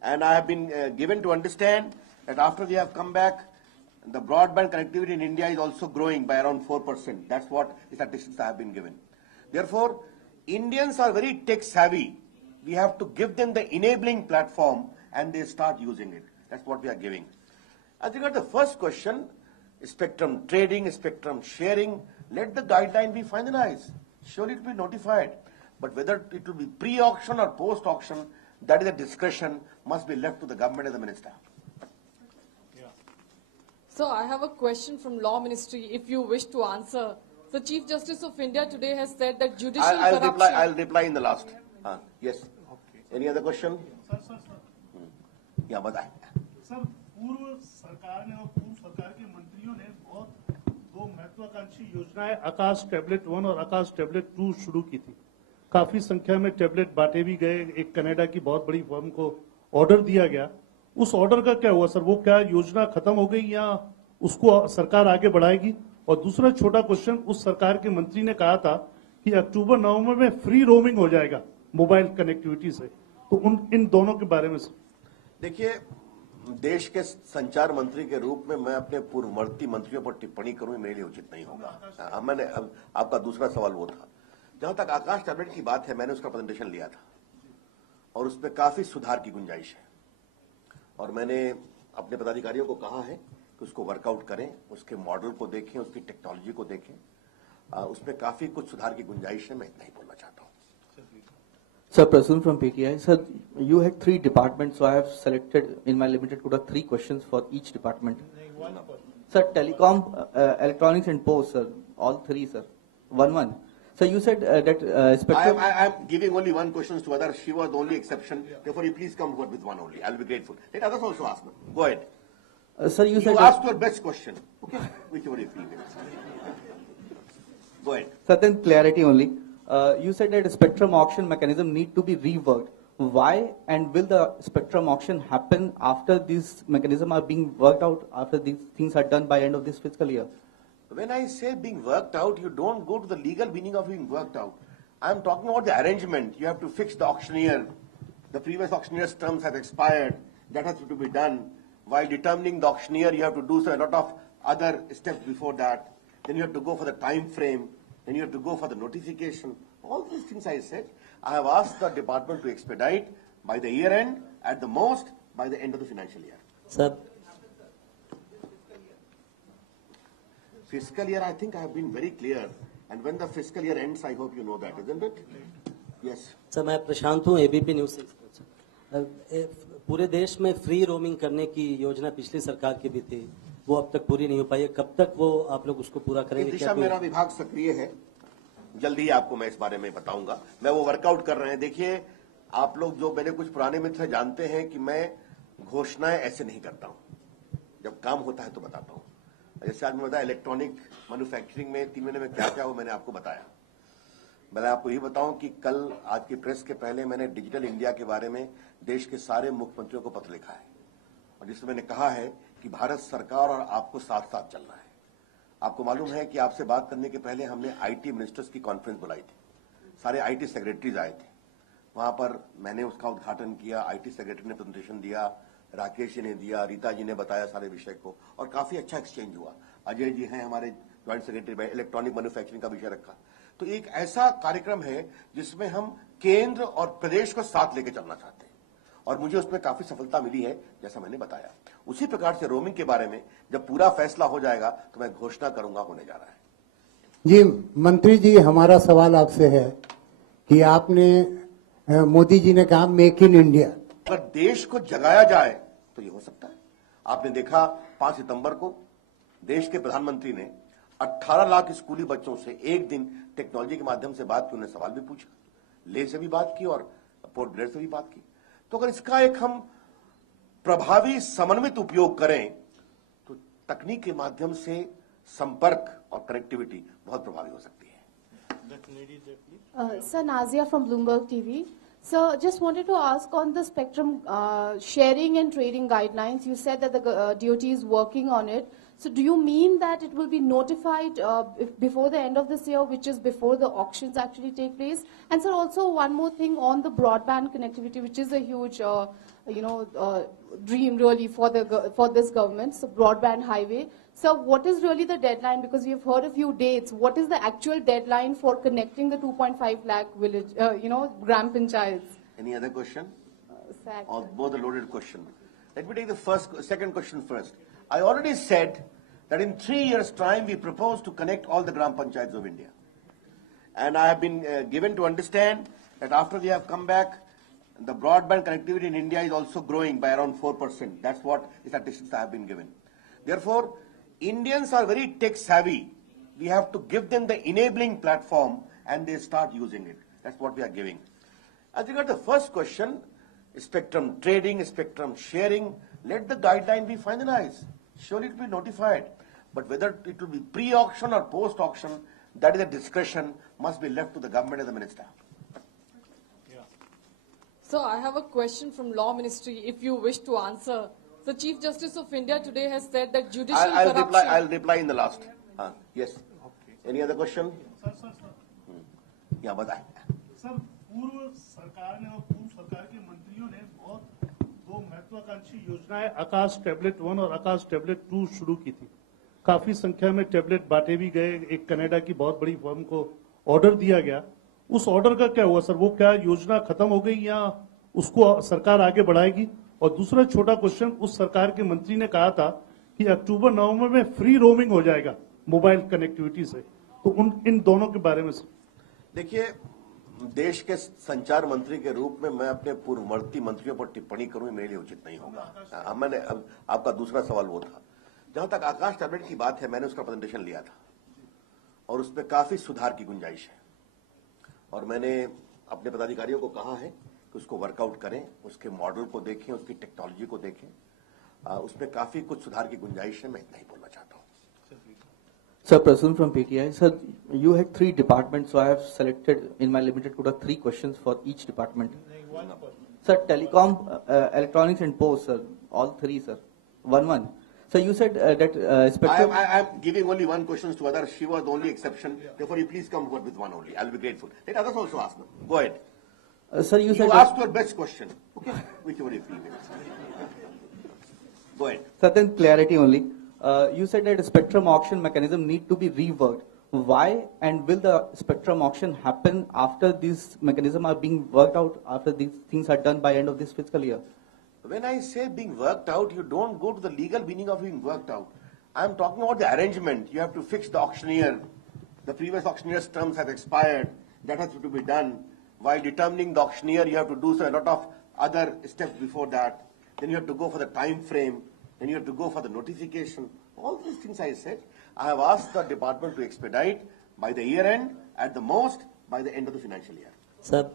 And I have been given to understand that after we have come back, the broadband connectivity in India is also growing by around 4%. That's what the statistics I have been given. Therefore, Indians are very tech savvy. We have to give them the enabling platform and they start using it. That's what we are giving. As regard the first question, spectrum trading, spectrum sharing, let the guideline be finalized. Surely it will be notified. But whether it will be pre-auction or post-auction, that is a discretion must be left to the government and the minister. So I have a question from Law Ministry, if you wish to answer. The Chief Justice of India today has said that judicial corruption... I'll reply in the last. Yes. Okay. Any other question? Sir. Yeah, बताएं. सर, पूर्व सरकार ने और पूर्व सरकार के मंत्रियों ने दो महत्वाकांक्षी योजनाएं आकाश टैबलेट 1 और आकाश टैबलेट 2 शुरू की थी। काफी संख्या में टैबलेट बांटे भी गए। एक कनाडा की बहुत बड़ी फर्म को ऑर्डर दिया गया। उस ऑर्डर का क्या हुआ सर? वो क्या योजना खत्म हो गई या उसको सरकार आगे बढ़ाएगी? और दूसरा छोटा क्वेश्चन, उस सरकार के मंत्री ने कहा था कि अक्टूबर-नवंबर में फ्री रोमिंग हो जाएगा मोबाइल कनेक्टिविटी से, तो इन दोनों के बारे में। देखिए, देश के संचार मंत्री के रूप में मैं अपने पूर्ववर्ती मंत्रियों पर टिप्पणी करूं, मेरे लिए उचित नहीं होगा। मैंने आपका दूसरा सवाल वो था। जहां तक आकाश टैबलेट की बात है, मैंने उसका प्रेजेंटेशन लिया था और उसमें काफी सुधार की गुंजाइश है और मैंने अपने पदाधिकारियों को कहा है कि उसको वर्कआउट करें, उसके मॉडल को देखें, उसकी टेक्नोलॉजी को देखें। उसमें काफी कुछ सुधार की गुंजाइश है। मैं इतना ही बोलना चाहता हूं। Sir, Prasoon from PTI. Sir, you had 3 departments, so I have selected in my limited quota 3 questions for each department. Sir, telecom, electronics and post, sir. All 3, sir. One. So you said that spectrum... I am giving only one question to others. She was the only exception. Therefore, you please come forward with one only. I'll be grateful. Let others also ask. Go ahead. Sir, you said... You ask your best question. Okay? Whichever you feel. Go ahead. Certain clarity only. You said that spectrum auction mechanism need to be reworked. Why, and will the spectrum auction happen after these mechanisms are being worked out, after these things are done by end of this fiscal year? When I say being worked out, you don't go to the legal meaning of being worked out. I'm talking about the arrangement. You have to fix the auctioneer. The previous auctioneer's terms have expired. That has to be done. While determining the auctioneer, you have to do a lot of other steps before that. Then you have to go for the time frame. Then you have to go for the notification. All these things I said. I have asked the department to expedite by the year end, at the most by the end of the financial year. Sir. Fiscal year, I think I have been very clear. And when the fiscal year ends, I hope you know that, isn't it? Yes. Sir मैं प्रशांत हूँ ABP news से। पूरे देश में free roaming करने की योजना पिछली सरकार की भी थी, वो अब तक पूरी नहीं हो पाई है। कब तक वो आप लोग उसको पूरा करेंगे? इस दिशा में मेरा विभाग सक्रिय है, जल्दी ही आपको मैं इस बारे में बताऊंगा। मैं वो वर्कआउट कर रहे हैं। देखिए, आप लोग जो मेरे कुछ पुराने मित्र जानते हैं कि मैं घोषणाएं ऐसे नहीं करता हूं, जब काम होता है तो बताता हूं। जैसे आज मैं बताया इलेक्ट्रॉनिक मैन्युफैक्चरिंग में 3 महीने में क्या क्या हो, मैंने आपको बताया। मैं आपको ये बताऊं कि कल आज की प्रेस के पहले मैंने डिजिटल इंडिया के बारे में देश के सारे मुख्यमंत्रियों को पत्र लिखा है, और जिसमें मैंने कहा है कि भारत सरकार और आपको साथ साथ चलना है। आपको मालूम है कि आपसे बात करने के पहले हमने आईटी मिनिस्टर्स की कॉन्फ्रेंस बुलाई थी, सारे आईटी सेक्रेटरीज आए थे। वहां पर मैंने उसका उद्घाटन किया, आईटी सेक्रेटरी ने प्रेजेंटेशन दिया, राकेश जी ने दिया, रीता जी ने बताया सारे विषय को, और काफी अच्छा एक्सचेंज हुआ। अजय जी हैं हमारे ज्वाइंट सेक्रेटरी, इलेक्ट्रॉनिक मैन्युफैक्चरिंग का विषय रखा। तो एक ऐसा कार्यक्रम है जिसमें हम केंद्र और प्रदेश को साथ लेकर चलना चाहते हैं, और मुझे उसमें काफी सफलता मिली है, जैसा मैंने बताया। उसी प्रकार से रोमिंग के बारे में जब पूरा फैसला हो जाएगा तो मैं घोषणा करूंगा, होने जा रहा है। जी मंत्री जी, हमारा सवाल आपसे है कि आपने मोदी जी ने कहा मेक इन इंडिया, अगर देश को जगाया जाए तो ये हो सकता है। आपने देखा 5 सितंबर को देश के प्रधानमंत्री ने 18 लाख स्कूली बच्चों से एक दिन टेक्नोलॉजी के माध्यम से बात की, उन्हें सवाल भी पूछा, ले से भी बात की और पोर्ट ब्लेयर से भी बात की। तो अगर इसका एक हम प्रभावी समन्वित उपयोग करें तो तकनीक के माध्यम से संपर्क और कनेक्टिविटी बहुत प्रभावी हो सकती है। Sir, Nazia from Bloomberg TV. So, just wanted to ask on the spectrum sharing and trading guidelines. You said that the DOT is working on it. So, do you mean that it will be notified before the end of this year, which is before the auctions actually take place? And sir, also one more thing on the broadband connectivity, which is a huge, dream really for this government. So, broadband highway. So, what is really the deadline? Because we have heard a few dates. What is the actual deadline for connecting the 2.5 lakh village, gram panchayats? Any other question? Exactly. Or both a loaded question? Let me take the second question first. I already said that in 3 years' time we propose to connect all the gram panchayats of India. And I have been given to understand that after we have come back, the broadband connectivity in India is also growing by around 4%. That's what the statistics I have been given. Therefore, Indians are very tech savvy. We have to give them the enabling platform and they start using it. That's what we are giving. As regard the first question, spectrum trading, spectrum sharing, let the guideline be finalized. Surely it will be notified. But whether it will be pre-auction or post-auction, that is a discretion must be left to the government and the minister. So I have a question from Law Ministry, if you wish to answer. The Chief Justice of India today has said that judicial corruption... I'll reply in the last. Yes. Okay. Any other question? Sir. Yeah, बताएं. सर, पूर्व सरकार ने और पूर्व सरकार के मंत्रियों ने दो महत्वाकांक्षी योजनाएं आकाश टैबलेट 1 और आकाश टैबलेट 2 शुरू की थी। काफी संख्या में टैबलेट बांटे भी गए। एक कनाडा की बहुत बड़ी फर्म को ऑर्डर दिया गया। उस ऑर्डर का क्या हुआ सर? वो क्या योजना खत्म हो गई या उसको सरकार आगे बढ़ाएगी? और दूसरा छोटा क्वेश्चन, उस सरकार के मंत्री ने कहा था कि अक्टूबर-नवंबर में फ्री रोमिंग हो जाएगा मोबाइल कनेक्टिविटी से, तो इन दोनों के बारे में सर। देखिए, देश के संचार मंत्री के रूप में मैं अपने पूर्ववर्ती मंत्रियों पर टिप्पणी करूं, मेरे लिए उचित नहीं होगा। मैंने आपका दूसरा सवाल वो था। जहां तक आकाश टैबलेट की बात है, मैंने उसका प्रेजेंटेशन लिया था और उसमें काफी सुधार की गुंजाइश है, और मैंने अपने पदाधिकारियों को कहा है कि उसको वर्कआउट करें, उसके मॉडल को देखें, उसकी टेक्नोलॉजी को देखें। उसमें काफी कुछ सुधार की गुंजाइश है। मैं इतना ही बोलना चाहता हूं। Sir, Prasun from PTI. Sir, you had 3 departments, so I have selected in my limited quota 3 questions for each department. Sir, telecom, electronics and post, sir. All 3, sir. One. So you said that spectrum... I am giving only one question to others. She was the only exception. Therefore, you please come forward with one only. I'll be grateful. Let others also ask them. Go ahead. Sir, you said... You asked your best question. Okay? Whichever you feel. Go ahead. Certain clarity only. You said that the spectrum auction mechanism need to be reworked. Why, and will the spectrum auction happen after these mechanisms are being worked out, after these things are done by end of this fiscal year? When I say being worked out, you don't go to the legal meaning of being worked out. I'm talking about the arrangement. You have to fix the auctioneer. The previous auctioneer's terms have expired. That has to be done. while determining the auctioneer, you have to do a lot of other steps before that. Then you have to go for the time frame. Then you have to go for the notification. All these things I said. I have asked the department to expedite by the year end, at the most by the end of the financial year. Sir.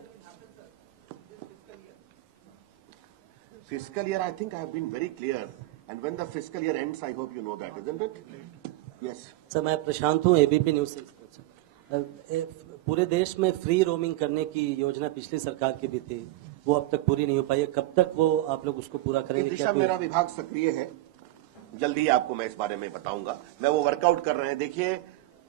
Fiscal year, I think I have been very clear. And when the fiscal year ends, I hope you know that, isn't it? Yes. Sir मैं प्रशांत हूँ ABP news से। पूरे देश में free roaming करने की योजना पिछली सरकार की भी थी, वो अब तक पूरी नहीं हो पाई है। कब तक वो आप लोग उसको पूरा करेंगे? इस दिशा मेरा विभाग सक्रिय है, जल्दी ही आपको मैं इस बारे में बताऊंगा। मैं वो वर्कआउट कर रहे हैं। देखिए,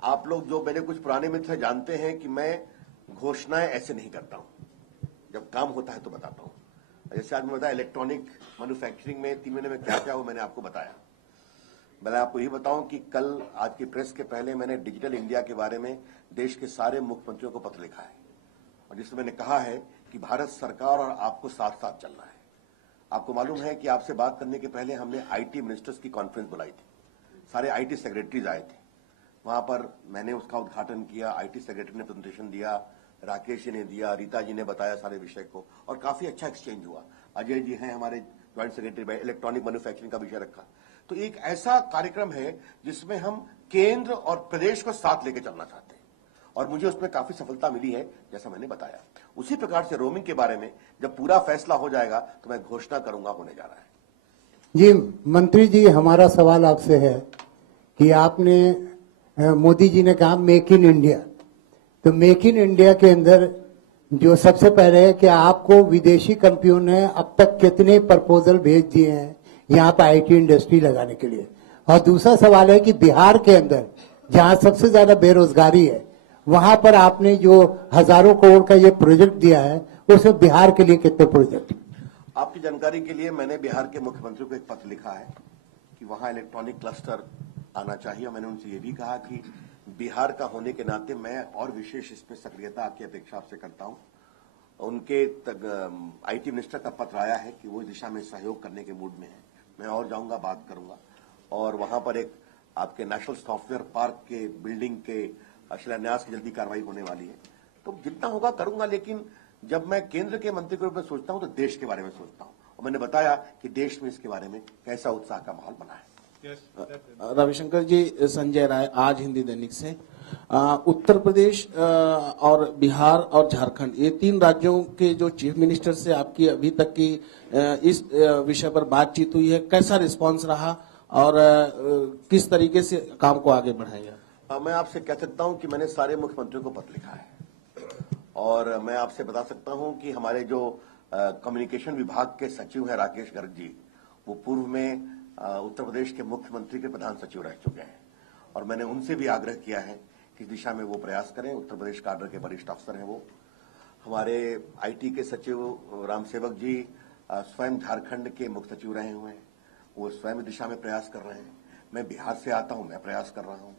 आप लोग जो मेरे कुछ पुराने मित्र जानते हैं कि मैं घोषणाएं ऐसे नहीं करता हूं, जब काम होता है तो बताता हूं। जैसे आज मैं बताया इलेक्ट्रॉनिक मैन्युफैक्चरिंग में 3 महीने में क्या क्या हो, मैंने आपको बताया। मैं आपको ये बताऊं कि कल आज की प्रेस के पहले मैंने डिजिटल इंडिया के बारे में देश के सारे मुख्यमंत्रियों को पत्र लिखा है, और जिसमें मैंने कहा है कि भारत सरकार और आपको साथ साथ चलना है। आपको मालूम है कि आपसे बात करने के पहले हमने आईटी मिनिस्टर्स की कॉन्फ्रेंस बुलाई थी, सारे आईटी सेक्रेटरीज आए थे। वहां पर मैंने उसका उद्घाटन किया, आईटी सेक्रेटरी ने प्रेजेंटेशन दिया, राकेश जी ने दिया, रीता जी ने बताया सारे विषय को, और काफी अच्छा एक्सचेंज हुआ। अजय जी हैं हमारे ज्वाइंट सेक्रेटरी, इलेक्ट्रॉनिक मैन्युफैक्चरिंग का विषय रखा। तो एक ऐसा कार्यक्रम है जिसमें हम केंद्र और प्रदेश को साथ लेकर चलना चाहते हैं, और मुझे उसमें काफी सफलता मिली है, जैसा मैंने बताया। उसी प्रकार से रोमिंग के बारे में जब पूरा फैसला हो जाएगा तो मैं घोषणा करूंगा, होने जा रहा है। जी मंत्री जी, हमारा सवाल आपसे है कि आपने मोदी जी ने कहा मेक इन इंडिया, तो मेक इन इंडिया के अंदर जो सबसे पहले है कि आपको विदेशी कंपनियों ने अब तक कितने प्रपोजल भेज दिए हैं यहाँ पर आईटी इंडस्ट्री लगाने के लिए। और दूसरा सवाल है कि बिहार के अंदर जहाँ सबसे ज्यादा बेरोजगारी है, वहां पर आपने जो हजारों करोड़ का ये प्रोजेक्ट दिया है, उसमें बिहार के लिए कितने प्रोजेक्ट? आपकी जानकारी के लिए मैंने बिहार के मुख्यमंत्री को एक पत्र लिखा है कि वहां इलेक्ट्रॉनिक क्लस्टर आना चाहिए। मैंने उनसे ये भी कहा कि बिहार का होने के नाते मैं और विशेष इसमें सक्रियता की अपेक्षा आपसे करता हूं। उनके आईटी मिनिस्टर का पत्र आया है कि वो इस दिशा में सहयोग करने के मूड में है। मैं और जाऊंगा, बात करूंगा, और वहां पर एक आपके नेशनल सॉफ्टवेयर पार्क के बिल्डिंग के शिलान्यास की जल्दी कार्रवाई होने वाली है। तो जितना होगा करूंगा, लेकिन जब मैं केंद्र के मंत्री के रूप में सोचता हूं तो देश के बारे में सोचता हूं, और मैंने बताया कि देश में इसके बारे में कैसा उत्साह का माहौल बना है। रविशंकर जी, संजय राय, आज हिंदी दैनिक से। उत्तर प्रदेश और बिहार और झारखंड, ये 3 राज्यों के जो चीफ मिनिस्टर से आपकी अभी तक की इस विषय पर बातचीत हुई है, कैसा रिस्पांस रहा और किस तरीके से काम को आगे बढ़ाएगा? मैं आपसे कह सकता हूं कि मैंने सारे मुख्यमंत्रियों को पत्र लिखा है, और मैं आपसे बता सकता हूं कि हमारे जो कम्युनिकेशन विभाग के सचिव हैं राकेश गर्ग जी, वो पूर्व में उत्तर प्रदेश के मुख्यमंत्री के प्रधान सचिव रह चुके हैं, और मैंने उनसे भी आग्रह किया है कि इस दिशा में वो प्रयास करें। उत्तर प्रदेश काडर के वरिष्ठ अफसर हैं वो। हमारे आईटी के सचिव राम सेवक जी स्वयं झारखंड के मुख्य सचिव रहे हुए हैं, वो स्वयं इस दिशा में प्रयास कर रहे हैं। मैं बिहार से आता हूं, मैं प्रयास कर रहा हूं।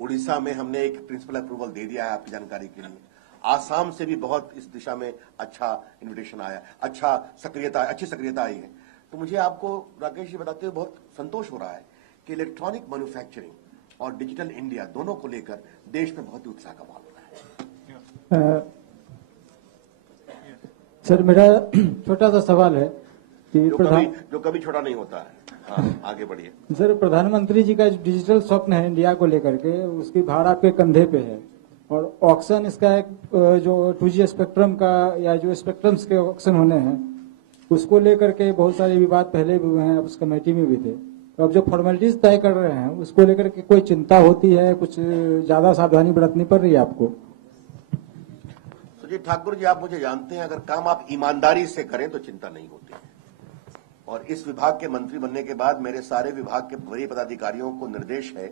उड़ीसा में हमने एक प्रिंसिपल अप्रूवल दे दिया है, आपकी जानकारी के लिए। आसाम से भी बहुत इस दिशा में अच्छा इन्विटेशन आया, अच्छी सक्रियता आई है। तो मुझे आपको राकेश जी बताते हुए बहुत संतोष हो रहा है कि इलेक्ट्रॉनिक मैन्युफैक्चरिंग और डिजिटल इंडिया दोनों को लेकर देश में बहुत ही उत्साह का माहौल हो रहा है। सर, मेरा छोटा सा सवाल है कि जो कभी छोटा नहीं होता है। हाँ, आगे बढ़िए। सर, प्रधानमंत्री जी का जो डिजिटल स्वप्न है इंडिया को लेकर के, उसकी भार आपके कंधे पे है, और ऑक्शन इसका एक जो 2G स्पेक्ट्रम का या जो स्पेक्ट्रम्स के ऑक्शन होने हैं, उसको लेकर के बहुत सारे विवाद पहले भी हुए हैं, उस कमेटी में भी थे। तो अब जो फॉर्मेलिटीज तय कर रहे हैं, उसको लेकर के कोई चिंता होती है? कुछ ज्यादा सावधानी बरतनी पड़ रही है आपको? सुजीत ठाकुर जी, आप मुझे जानते हैं, अगर काम आप ईमानदारी से करें तो चिंता नहीं होती है। और इस विभाग के मंत्री बनने के बाद मेरे सारे विभाग के वरीय पदाधिकारियों को निर्देश है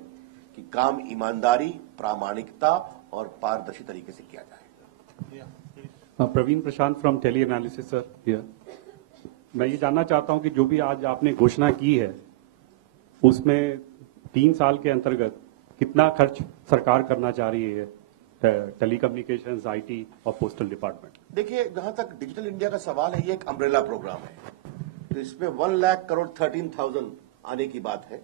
कि काम ईमानदारी, प्रामाणिकता और पारदर्शी तरीके से किया जाए। Praveen Prashant from tele analysis sir here. मैं ये जानना चाहता हूं कि जो भी आज आपने घोषणा की है, उसमें 3 साल के अंतर्गत कितना खर्च सरकार करना चाह रही है टेलीकम्युनिकेशंस, आईटी और पोस्टल डिपार्टमेंट? देखिए, जहां तक डिजिटल इंडिया का सवाल है, ये एक अम्ब्रेला प्रोग्राम है, तो इसमें 1,13,000 आने की बात है।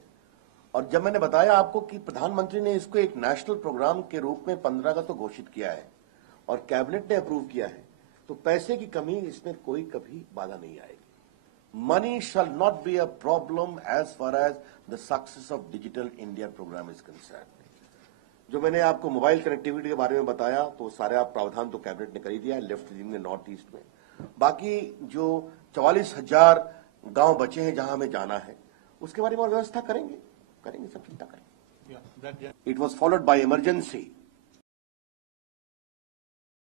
और जब मैंने बताया आपको कि प्रधानमंत्री ने इसको एक नेशनल प्रोग्राम के रूप में 15 अगस्त को घोषित किया है और कैबिनेट ने अप्रूव किया है, तो पैसे की कमी इसमें कोई कभी बाधा नहीं आएगी. Money shall not be a problem as far as the success of Digital India program is concerned. जो मैंने आपको मोबाइल कनेक्टिविटी के बारे में बताया तो सारे आप प्रावधान तो कैबिनेट ने कर ही दिया है लेफ्ट रीजन में, नॉर्थ ईस्ट में. बाकी जो 44,000 गांव बचे हैं जहां हमें जाना है उसके बारे में और व्यवस्था करेंगे, सब चिंता करेंगे. It was followed by emergency.